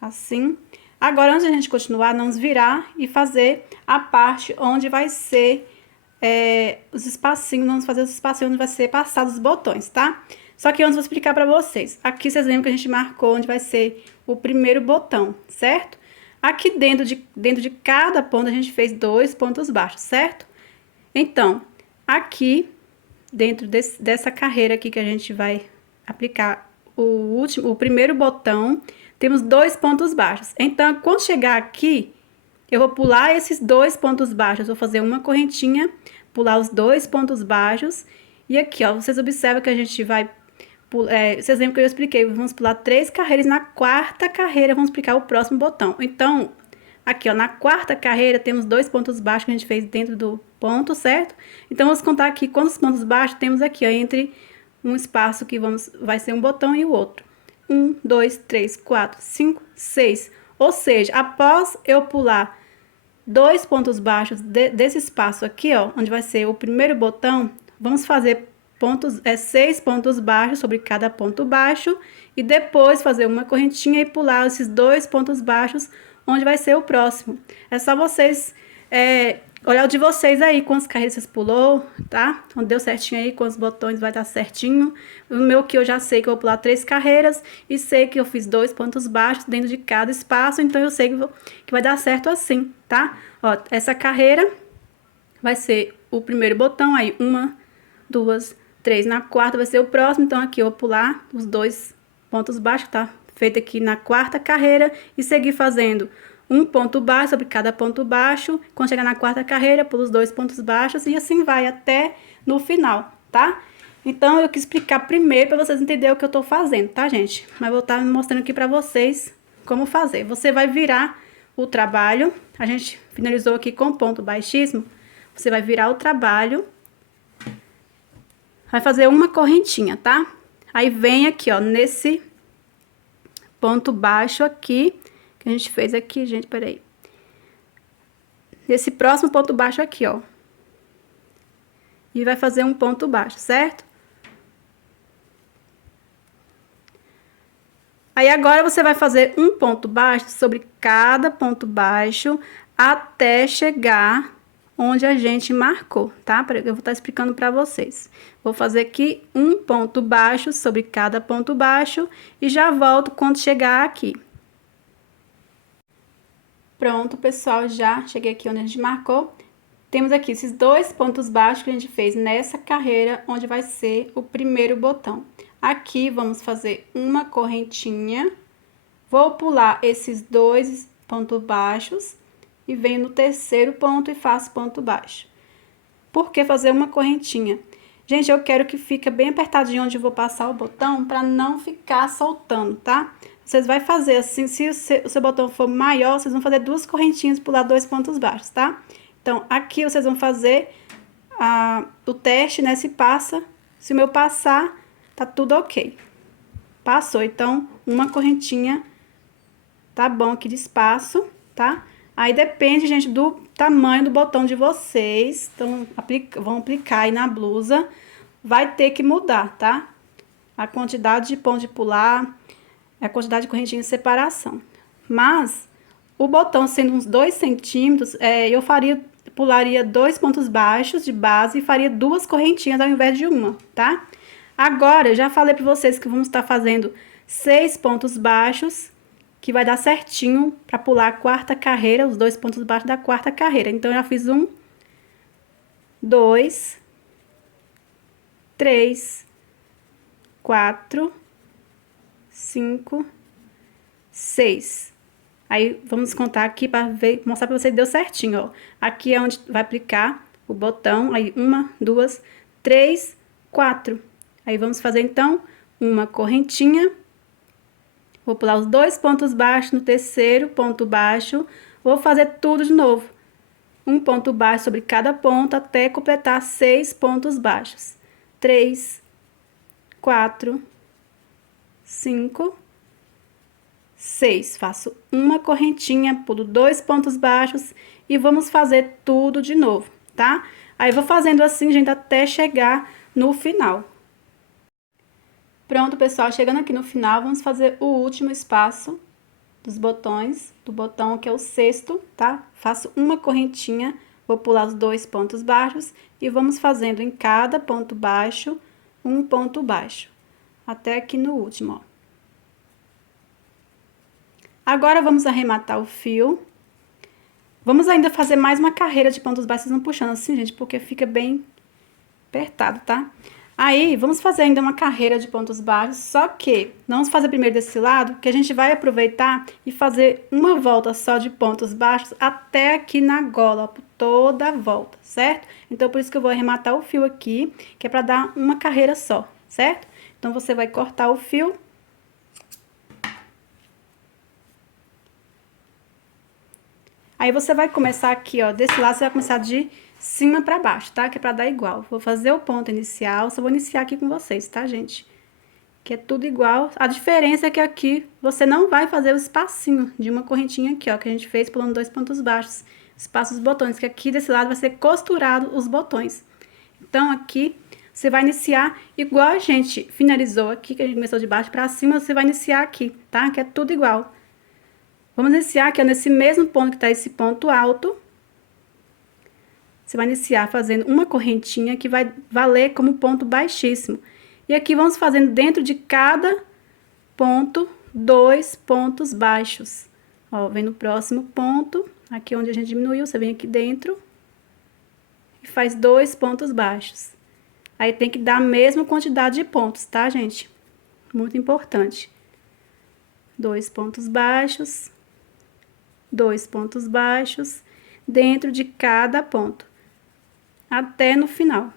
Assim. Agora, antes de a gente continuar, vamos virar e fazer a parte onde vai ser os espacinhos, vamos fazer os espacinhos onde vai ser passados os botões, tá? Só que antes eu vou explicar pra vocês. Aqui vocês lembram que a gente marcou onde vai ser o primeiro botão, certo? Aqui dentro de cada ponto a gente fez 2 pontos baixos, certo? Então, aqui dentro dessa carreira aqui que a gente vai aplicar o primeiro botão, temos 2 pontos baixos. Então, quando chegar aqui, eu vou pular esses 2 pontos baixos, vou fazer uma correntinha, pular os 2 pontos baixos, e aqui, ó, vocês observam que a gente vai, vocês lembram que eu expliquei, vamos pular 3 carreiras, na quarta carreira vamos aplicar o próximo botão. Então, aqui, ó, na quarta carreira temos 2 pontos baixos que a gente fez dentro do ponto, certo? Então, vamos contar aqui quantos pontos baixos temos aqui, ó, entre um espaço que vai ser um botão e o outro. 1, 2, 3, 4, 5, 6. Ou seja, após eu pular 2 pontos baixos desse espaço aqui, ó, onde vai ser o primeiro botão, vamos fazer 6 pontos baixos sobre cada ponto baixo e depois fazer uma correntinha e pular esses 2 pontos baixos onde vai ser o próximo. É só vocês olhar o de vocês aí, quantas carreiras vocês pulou, tá? Onde deu certinho aí, quantos botões vai dar certinho. O meu que eu já sei que eu vou pular 3 carreiras e sei que eu fiz 2 pontos baixos dentro de cada espaço, então eu sei que vai dar certo assim, tá? Ó, essa carreira vai ser o primeiro botão, aí 1, 2, 3, na quarta vai ser o próximo, então aqui eu vou pular os 2 pontos baixos, tá? Feito aqui na quarta carreira e seguir fazendo um ponto baixo sobre cada ponto baixo. Quando chegar na quarta carreira, pulo os 2 pontos baixos e assim vai até no final, tá? Então, eu quis explicar primeiro para vocês entenderem o que eu tô fazendo, tá, gente? Mas vou estar mostrando aqui para vocês como fazer. Você vai virar o trabalho, a gente finalizou aqui com ponto baixíssimo, você vai virar o trabalho, vai fazer uma correntinha, tá? Aí, vem aqui, ó, nesse ponto baixo aqui, que a gente fez aqui, gente, peraí. Nesse próximo ponto baixo aqui, ó. E vai fazer um ponto baixo, certo? Aí, agora, você vai fazer um ponto baixo sobre cada ponto baixo até chegar onde a gente marcou, tá? Eu vou estar explicando pra vocês. Vou fazer aqui um ponto baixo sobre cada ponto baixo e já volto quando chegar aqui. Pronto, pessoal, já cheguei aqui onde a gente marcou. Temos aqui esses 2 pontos baixos que a gente fez nessa carreira, onde vai ser o primeiro botão. Aqui, vamos fazer uma correntinha. Vou pular esses 2 pontos baixos e venho no terceiro ponto e faço ponto baixo. Por que fazer uma correntinha? Gente, eu quero que fique bem apertadinho onde eu vou passar o botão, para não ficar soltando, tá? Vocês vão fazer assim, se o seu botão for maior, vocês vão fazer 2 correntinhas e pular 2 pontos baixos, tá? Então, aqui vocês vão fazer o teste, né? Se passa, se o meu passar, tá tudo ok. Passou, então, uma correntinha tá bom aqui de espaço, tá? Aí depende, gente, do tamanho do botão de vocês. Então, vão aplicar aí na blusa. Vai ter que mudar, tá? A quantidade de ponto de pular, a quantidade de correntinha de separação. Mas, o botão sendo uns 2 centímetros, eu pularia 2 pontos baixos de base e faria 2 correntinhas ao invés de uma, tá? Agora, eu já falei pra vocês que vamos estar fazendo 6 pontos baixos, que vai dar certinho para pular a quarta carreira, os 2 pontos baixos da quarta carreira. Então, eu já fiz 1, 2, 3, 4, 5, 6. Aí, vamos contar aqui para mostrar para vocês que deu certinho, ó. Aqui é onde vai aplicar o botão, aí 1, 2, 3, 4. Aí, vamos fazer, então, uma correntinha. Vou pular os 2 pontos baixos no terceiro ponto baixo. Vou fazer tudo de novo. Um ponto baixo sobre cada ponto até completar 6 pontos baixos. 3, 4, 5, 6. Faço uma correntinha, pulo 2 pontos baixos e vamos fazer tudo de novo, tá? Aí, vou fazendo assim, gente, até chegar no final. Pronto, pessoal, chegando aqui no final, vamos fazer o último espaço dos botões, do botão que é o sexto, tá? Faço uma correntinha, vou pular os 2 pontos baixos e vamos fazendo em cada ponto baixo, um ponto baixo, até aqui no último, ó. Agora, vamos arrematar o fio. Vamos ainda fazer mais uma carreira de pontos baixos, não puxando assim, gente, porque fica bem apertado, tá? Aí, vamos fazer ainda uma carreira de pontos baixos, só que vamos fazer primeiro desse lado, que a gente vai aproveitar e fazer uma volta só de pontos baixos até aqui na gola, ó, por toda a volta, certo? Então, por isso que eu vou arrematar o fio aqui, que é pra dar uma carreira só, certo? Então, você vai cortar o fio. Aí, você vai começar aqui, ó, desse lado você vai começar de cima pra baixo, tá? Que é pra dar igual. Vou fazer o ponto inicial, só vou iniciar aqui com vocês, tá, gente? Que é tudo igual. A diferença é que aqui você não vai fazer o espacinho de uma correntinha aqui, ó, que a gente fez pulando 2 pontos baixos. Espaço dos botões, que aqui desse lado vai ser costurado os botões. Então, aqui você vai iniciar igual a gente finalizou aqui, que a gente começou de baixo pra cima, você vai iniciar aqui, tá? Que é tudo igual. Vamos iniciar aqui, ó, nesse mesmo ponto que tá esse ponto alto. Você vai iniciar fazendo uma correntinha que vai valer como ponto baixíssimo. E aqui vamos fazendo dentro de cada ponto 2 pontos baixos. Ó, vem no próximo ponto, aqui onde a gente diminuiu, você vem aqui dentro e faz 2 pontos baixos. Aí tem que dar a mesma quantidade de pontos, tá, gente? Muito importante. 2 pontos baixos, 2 pontos baixos dentro de cada ponto, até no final.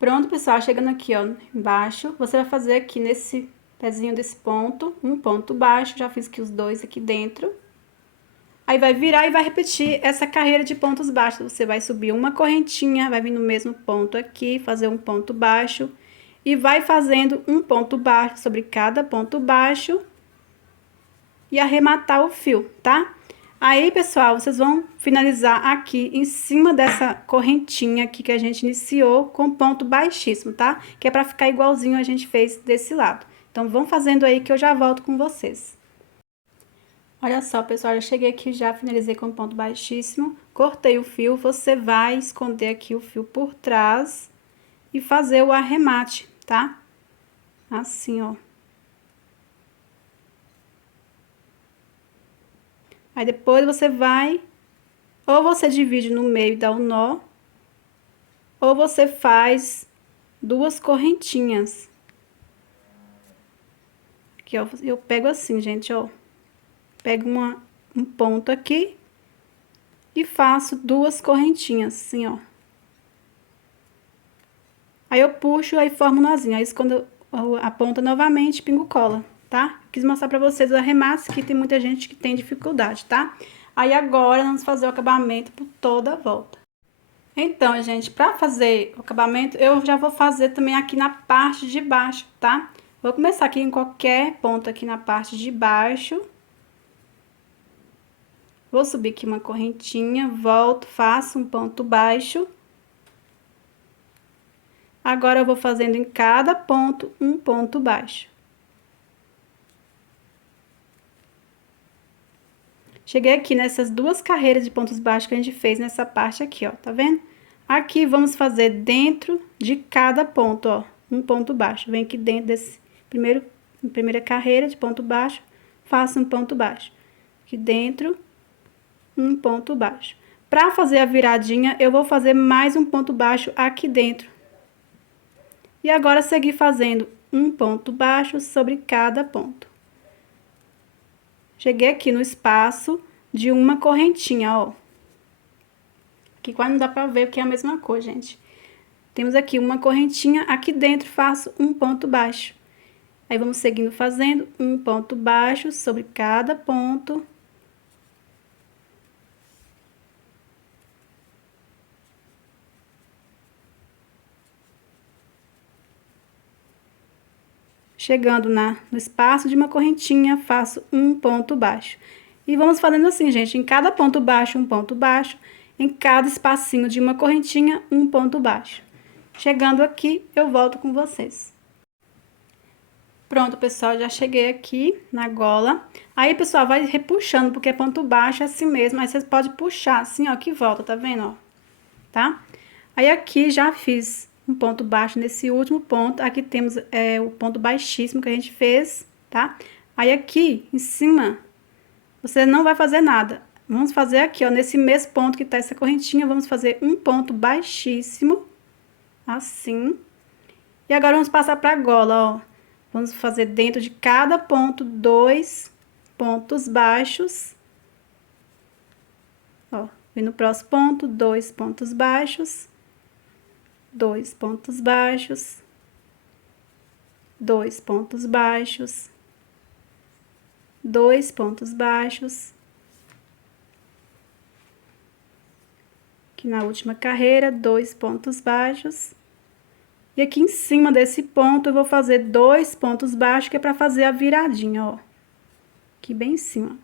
Pronto, pessoal, chegando aqui, ó, embaixo, você vai fazer aqui nesse pezinho desse ponto, um ponto baixo, já fiz aqui os 2 aqui dentro. Aí, vai virar e vai repetir essa carreira de pontos baixos. Você vai subir uma correntinha, vai vir no mesmo ponto aqui, fazer um ponto baixo. E vai fazendo um ponto baixo sobre cada ponto baixo. E arrematar o fio, tá? Aí, pessoal, vocês vão finalizar aqui em cima dessa correntinha aqui que a gente iniciou com ponto baixíssimo, tá? Que é pra ficar igualzinho a gente fez desse lado. Então, vão fazendo aí que eu já volto com vocês. Olha só, pessoal, eu cheguei aqui, já finalizei com ponto baixíssimo, cortei o fio, você vai esconder aqui o fio por trás e fazer o arremate, tá? Assim, ó. Aí depois você vai, ou você divide no meio e dá um nó, ou você faz 2 correntinhas. Aqui, ó, eu pego assim, gente, ó. Pego um ponto aqui e faço 2 correntinhas, assim, ó. Aí eu puxo, aí formo um nozinho. Aí escondo a ponta novamente, pingo cola, tá? Quis mostrar pra vocês os arremates, que tem muita gente que tem dificuldade, tá? Aí agora, vamos fazer o acabamento por toda a volta. Então, gente, pra fazer o acabamento, eu já vou fazer também aqui na parte de baixo, tá? Vou começar aqui em qualquer ponto aqui na parte de baixo. Vou subir aqui uma correntinha, volto, faço um ponto baixo. Agora, eu vou fazendo em cada ponto um ponto baixo. Cheguei aqui nessas 2 carreiras de pontos baixos que a gente fez nessa parte aqui, ó, tá vendo? Aqui, vamos fazer dentro de cada ponto, ó, um ponto baixo. Vem aqui dentro desse primeira carreira de ponto baixo, faço um ponto baixo. Aqui dentro, um ponto baixo. Pra fazer a viradinha, eu vou fazer mais um ponto baixo aqui dentro. E agora, seguir fazendo um ponto baixo sobre cada ponto. Cheguei aqui no espaço de uma correntinha, ó. Aqui quase não dá pra ver porque é a mesma cor, gente. Temos aqui uma correntinha, aqui dentro faço um ponto baixo. Aí, vamos seguindo fazendo um ponto baixo sobre cada ponto. Chegando no espaço de uma correntinha, faço um ponto baixo. E vamos fazendo assim, gente, em cada ponto baixo, um ponto baixo. Em cada espacinho de uma correntinha, um ponto baixo. Chegando aqui, eu volto com vocês. Pronto, pessoal, já cheguei aqui na gola. Aí, pessoal, vai repuxando, porque ponto baixo é assim mesmo. Aí, vocês podem puxar assim, ó, que volta, tá vendo, ó? Tá? Aí, aqui, já fiz um ponto baixo nesse último ponto. Aqui temos o ponto baixíssimo que a gente fez, tá? Aí, aqui, em cima, você não vai fazer nada. Vamos fazer aqui, ó, nesse mesmo ponto que tá essa correntinha, vamos fazer um ponto baixíssimo, assim. E agora, vamos passar pra gola, ó. Vamos fazer dentro de cada ponto 2 pontos baixos. Ó, e no próximo ponto, 2 pontos baixos. 2 pontos baixos. 2 pontos baixos. 2 pontos baixos. Aqui na última carreira, 2 pontos baixos. E aqui em cima desse ponto, eu vou fazer 2 pontos baixos, que é pra fazer a viradinha, ó. Aqui bem em cima.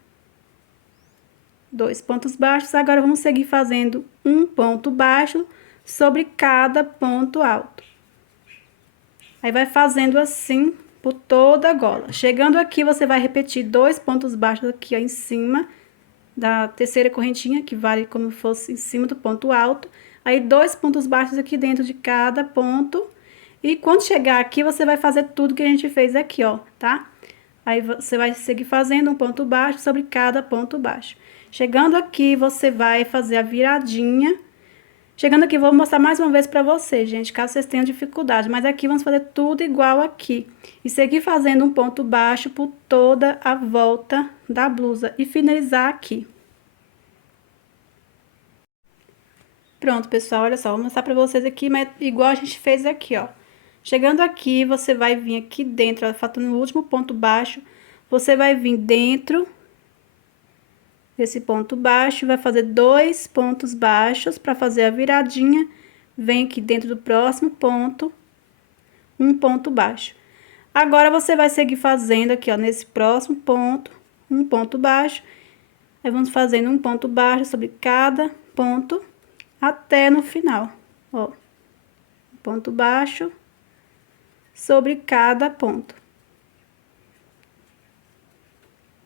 2 pontos baixos. Agora, vamos seguir fazendo um ponto baixo sobre cada ponto alto. Aí, vai fazendo assim por toda a gola. Chegando aqui, você vai repetir 2 pontos baixos aqui, ó, em cima da terceira correntinha, que vale como fosse em cima do ponto alto. Aí, 2 pontos baixos aqui dentro de cada ponto. E quando chegar aqui, você vai fazer tudo que a gente fez aqui, ó, tá? Aí, você vai seguir fazendo um ponto baixo sobre cada ponto baixo. Chegando aqui, você vai fazer a viradinha. Chegando aqui, vou mostrar mais uma vez pra vocês, gente, caso vocês tenham dificuldade. Mas aqui, vamos fazer tudo igual aqui. E seguir fazendo um ponto baixo por toda a volta da blusa. E finalizar aqui. Pronto, pessoal, olha só, vou mostrar pra vocês aqui, mas igual a gente fez aqui, ó. Chegando aqui, você vai vir aqui dentro, ó, faltando o último ponto baixo, você vai vir dentro desse ponto baixo, vai fazer 2 pontos baixos para fazer a viradinha, vem aqui dentro do próximo ponto, um ponto baixo. Agora, você vai seguir fazendo aqui, ó, nesse próximo ponto, um ponto baixo, aí vamos fazendo um ponto baixo sobre cada ponto, até no final, ó, um ponto baixo sobre cada ponto.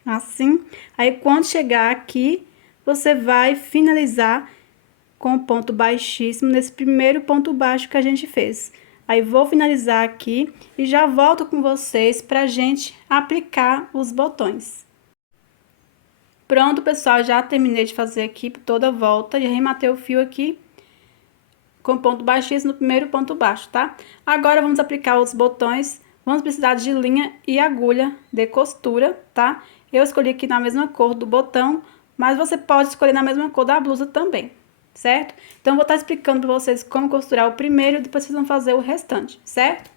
Assim, aí quando chegar aqui, você vai finalizar com o ponto baixíssimo nesse primeiro ponto baixo que a gente fez. Aí, vou finalizar aqui e já volto com vocês pra gente aplicar os botões. Pronto, pessoal, já terminei de fazer aqui toda a volta e arrematei o fio aqui com ponto baixíssimo no primeiro ponto baixo, tá? Agora, vamos aplicar os botões. Vamos precisar de linha e agulha de costura, tá? Eu escolhi aqui na mesma cor do botão, mas você pode escolher na mesma cor da blusa também, certo? Então, vou estar explicando para vocês como costurar o primeiro e depois vocês vão fazer o restante, certo?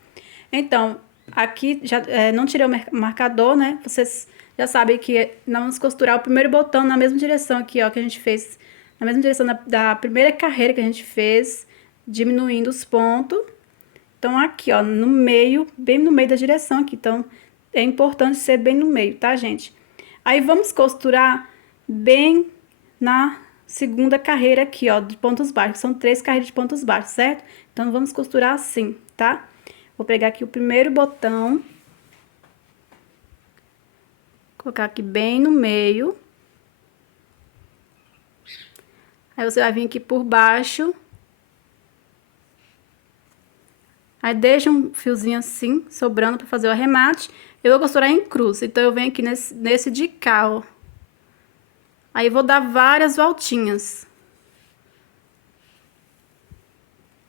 Então, aqui já não tirei o marcador, né? Vocês já sabem que nós vamos costurar o primeiro botão na mesma direção aqui, ó, que a gente fez, na mesma direção da primeira carreira que a gente fez, diminuindo os pontos. Então, aqui, ó, no meio, bem no meio da direção aqui. Então, é importante ser bem no meio, tá, gente? Aí, vamos costurar bem na segunda carreira aqui, ó, de pontos baixos. São 3 carreiras de pontos baixos, certo? Então, vamos costurar assim, tá? Vou pegar aqui o primeiro botão. Colocar aqui bem no meio. Aí, você vai vir aqui por baixo. Aí, deixa um fiozinho assim, sobrando para fazer o arremate. Eu vou costurar em cruz, então eu venho aqui nesse de cá, ó. Aí, vou dar várias voltinhas.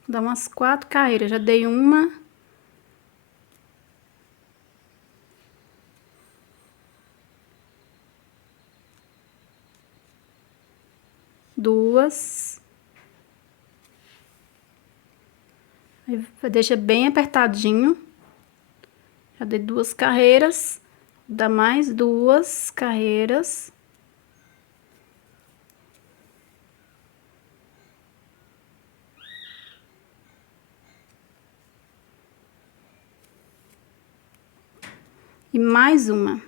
Vou dar umas 4 carreiras, já dei uma. Duas. Aí, deixa bem apertadinho. Já dei 2 carreiras. Vou dar mais 2 carreiras. E mais uma.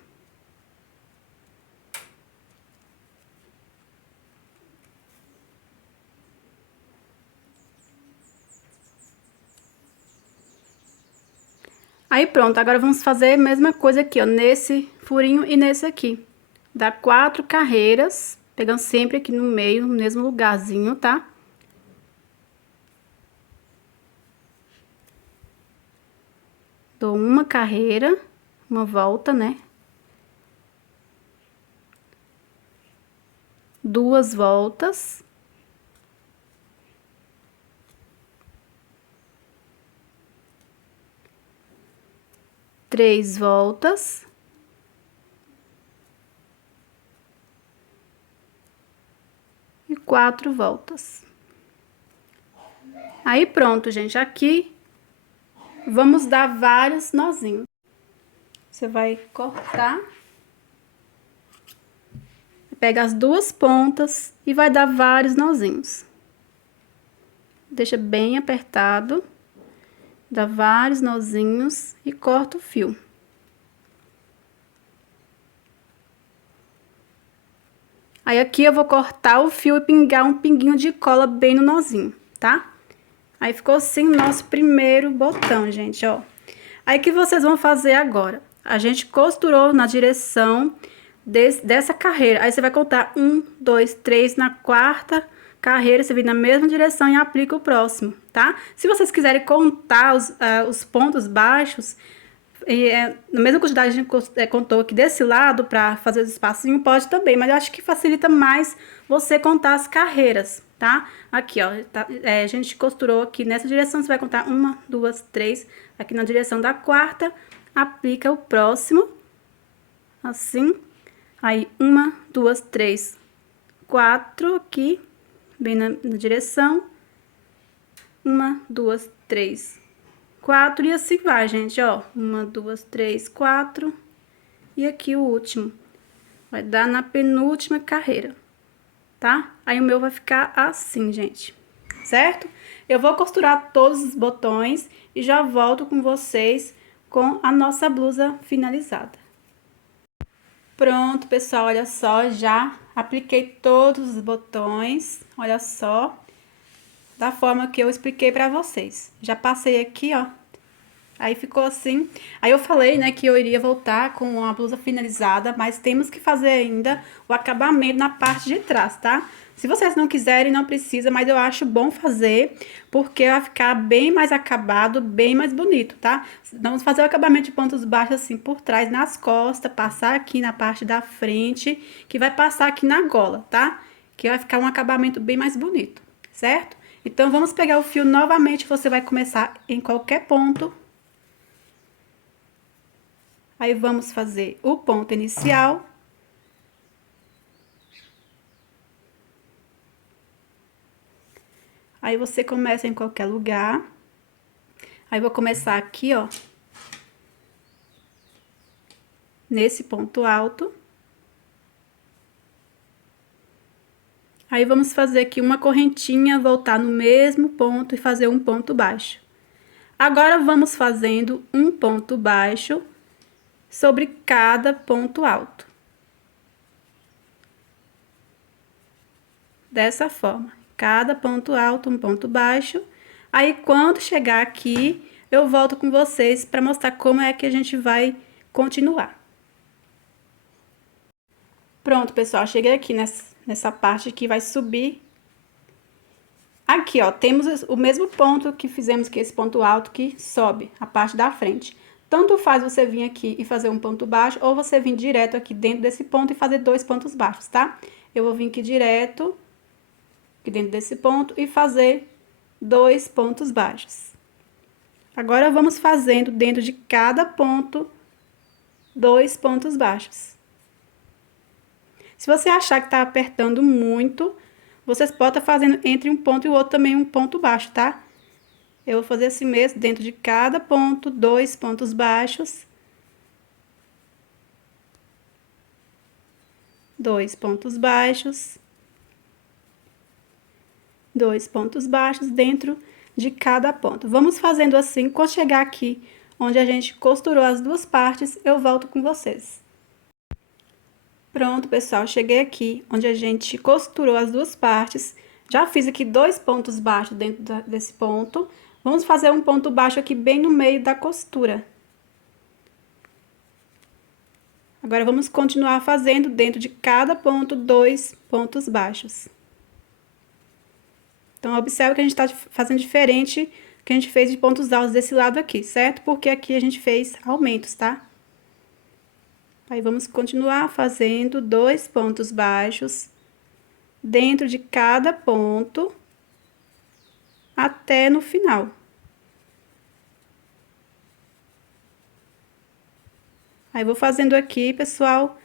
Aí, pronto, agora vamos fazer a mesma coisa aqui, ó, nesse furinho e nesse aqui. Dá 4 carreiras, pegando sempre aqui no meio, no mesmo lugarzinho, tá? Dou uma carreira, uma volta, né? 2 voltas. Três voltas. E 4 voltas. Aí, pronto, gente. Aqui, vamos dar vários nozinhos. Você vai cortar. Pega as 2 pontas e vai dar vários nozinhos. Deixa bem apertado. Dá vários nozinhos e corta o fio. Aí, aqui eu vou cortar o fio e pingar um pinguinho de cola bem no nozinho, tá? Aí, ficou assim o nosso primeiro botão, gente, ó. Aí, o que vocês vão fazer agora? A gente costurou na direção dessa carreira. Aí, você vai contar 1, 2, 3, na 4ª carreira, você vem na mesma direção e aplica o próximo, tá? Se vocês quiserem contar os pontos baixos, na mesma quantidade a gente contou aqui desse lado para fazer os espacinhos, pode também, mas eu acho que facilita mais você contar as carreiras, tá? Aqui, ó, a gente costurou aqui nessa direção, você vai contar 1, 2, 3, aqui na direção da 4ª, aplica o próximo, assim, aí 1, 2, 3, 4 aqui, bem na direção, 1, 2, 3, 4, e assim vai, gente, ó, 1, 2, 3, 4, e aqui o último, vai dar na penúltima carreira, tá? Aí, o meu vai ficar assim, gente, certo? Eu vou costurar todos os botões e já volto com vocês com a nossa blusa finalizada. Pronto, pessoal, olha só, já apliquei todos os botões, olha só, da forma que eu expliquei pra vocês. Já passei aqui, ó, aí ficou assim. Aí eu falei, né, que eu iria voltar com a blusa finalizada, mas temos que fazer ainda o acabamento na parte de trás, tá? Se vocês não quiserem, não precisa, mas eu acho bom fazer, porque vai ficar bem mais acabado, bem mais bonito, tá? Vamos fazer o acabamento de pontos baixos assim por trás, nas costas, passar aqui na parte da frente, que vai passar aqui na gola, tá? Que vai ficar um acabamento bem mais bonito, certo? Então, vamos pegar o fio novamente, você vai começar em qualquer ponto. Aí, vamos fazer o ponto inicial. Aí, você começa em qualquer lugar. Aí, vou começar aqui, ó. Nesse ponto alto. Aí, vamos fazer aqui uma correntinha, voltar no mesmo ponto e fazer um ponto baixo. Agora, vamos fazendo um ponto baixo sobre cada ponto alto. Dessa forma, cada ponto alto, um ponto baixo. Aí, quando chegar aqui, eu volto com vocês para mostrar como é que a gente vai continuar. Pronto, pessoal, cheguei aqui nessa parte que vai subir. Aqui, ó, temos o mesmo ponto que fizemos, que esse ponto alto que sobe a parte da frente. Tanto faz você vir aqui e fazer um ponto baixo, ou você vir direto aqui dentro desse ponto e fazer 2 pontos baixos, tá? Eu vou vir aqui direto, aqui dentro desse ponto, e fazer 2 pontos baixos. Agora, vamos fazendo dentro de cada ponto 2 pontos baixos. Se você achar que tá apertando muito, vocês podem estar fazendo entre um ponto e o outro também um ponto baixo, tá? Eu vou fazer assim mesmo, dentro de cada ponto, 2 pontos baixos. 2 pontos baixos. 2 pontos baixos dentro de cada ponto. Vamos fazendo assim, quando chegar aqui, onde a gente costurou as duas partes, eu volto com vocês. Pronto, pessoal, cheguei aqui, onde a gente costurou as duas partes. Já fiz aqui 2 pontos baixos dentro desse ponto. Vamos fazer um ponto baixo aqui bem no meio da costura. Agora, vamos continuar fazendo dentro de cada ponto 2 pontos baixos. Então, observe que a gente tá fazendo diferente do que a gente fez de pontos altos desse lado aqui, certo? Porque aqui a gente fez aumentos, tá? Aí, vamos continuar fazendo 2 pontos baixos dentro de cada ponto até no final. Aí, vou fazendo aqui, pessoal.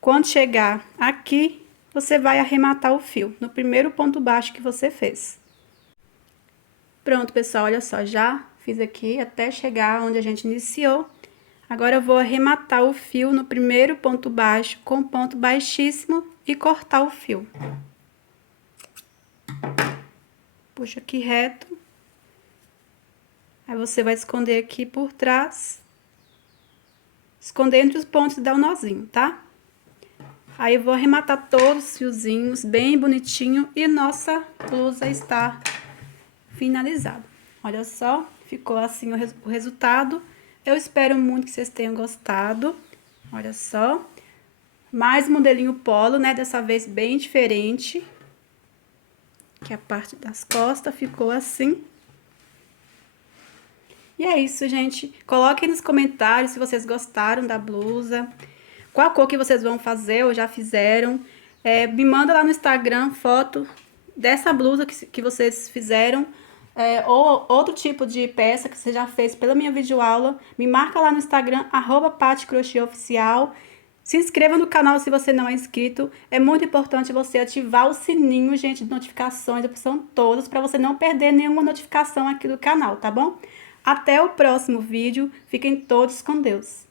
Quando chegar aqui, você vai arrematar o fio no primeiro ponto baixo que você fez. Pronto, pessoal, olha só, já fiz aqui até chegar onde a gente iniciou. Agora, eu vou arrematar o fio no primeiro ponto baixo com ponto baixíssimo e cortar o fio. Puxa aqui reto. Aí, você vai esconder aqui por trás. Esconder entre os pontos e dar um nozinho, tá? Aí, eu vou arrematar todos os fiozinhos bem bonitinho e nossa blusa está finalizada. Olha só, ficou assim o resultado. Eu espero muito que vocês tenham gostado. Olha só. Mais modelinho polo, né? Dessa vez bem diferente. Que a parte das costas ficou assim. E é isso, gente. Coloquem nos comentários se vocês gostaram da blusa. Qual cor que vocês vão fazer ou já fizeram. Me manda lá no Instagram foto dessa blusa que vocês fizeram. Ou outro tipo de peça que você já fez pela minha videoaula. Me marca lá no Instagram, @paticrochêoficial. Se inscreva no canal se você não é inscrito. É muito importante você ativar o sininho, gente, de notificações, são todas, para você não perder nenhuma notificação aqui do canal, tá bom? Até o próximo vídeo. Fiquem todos com Deus.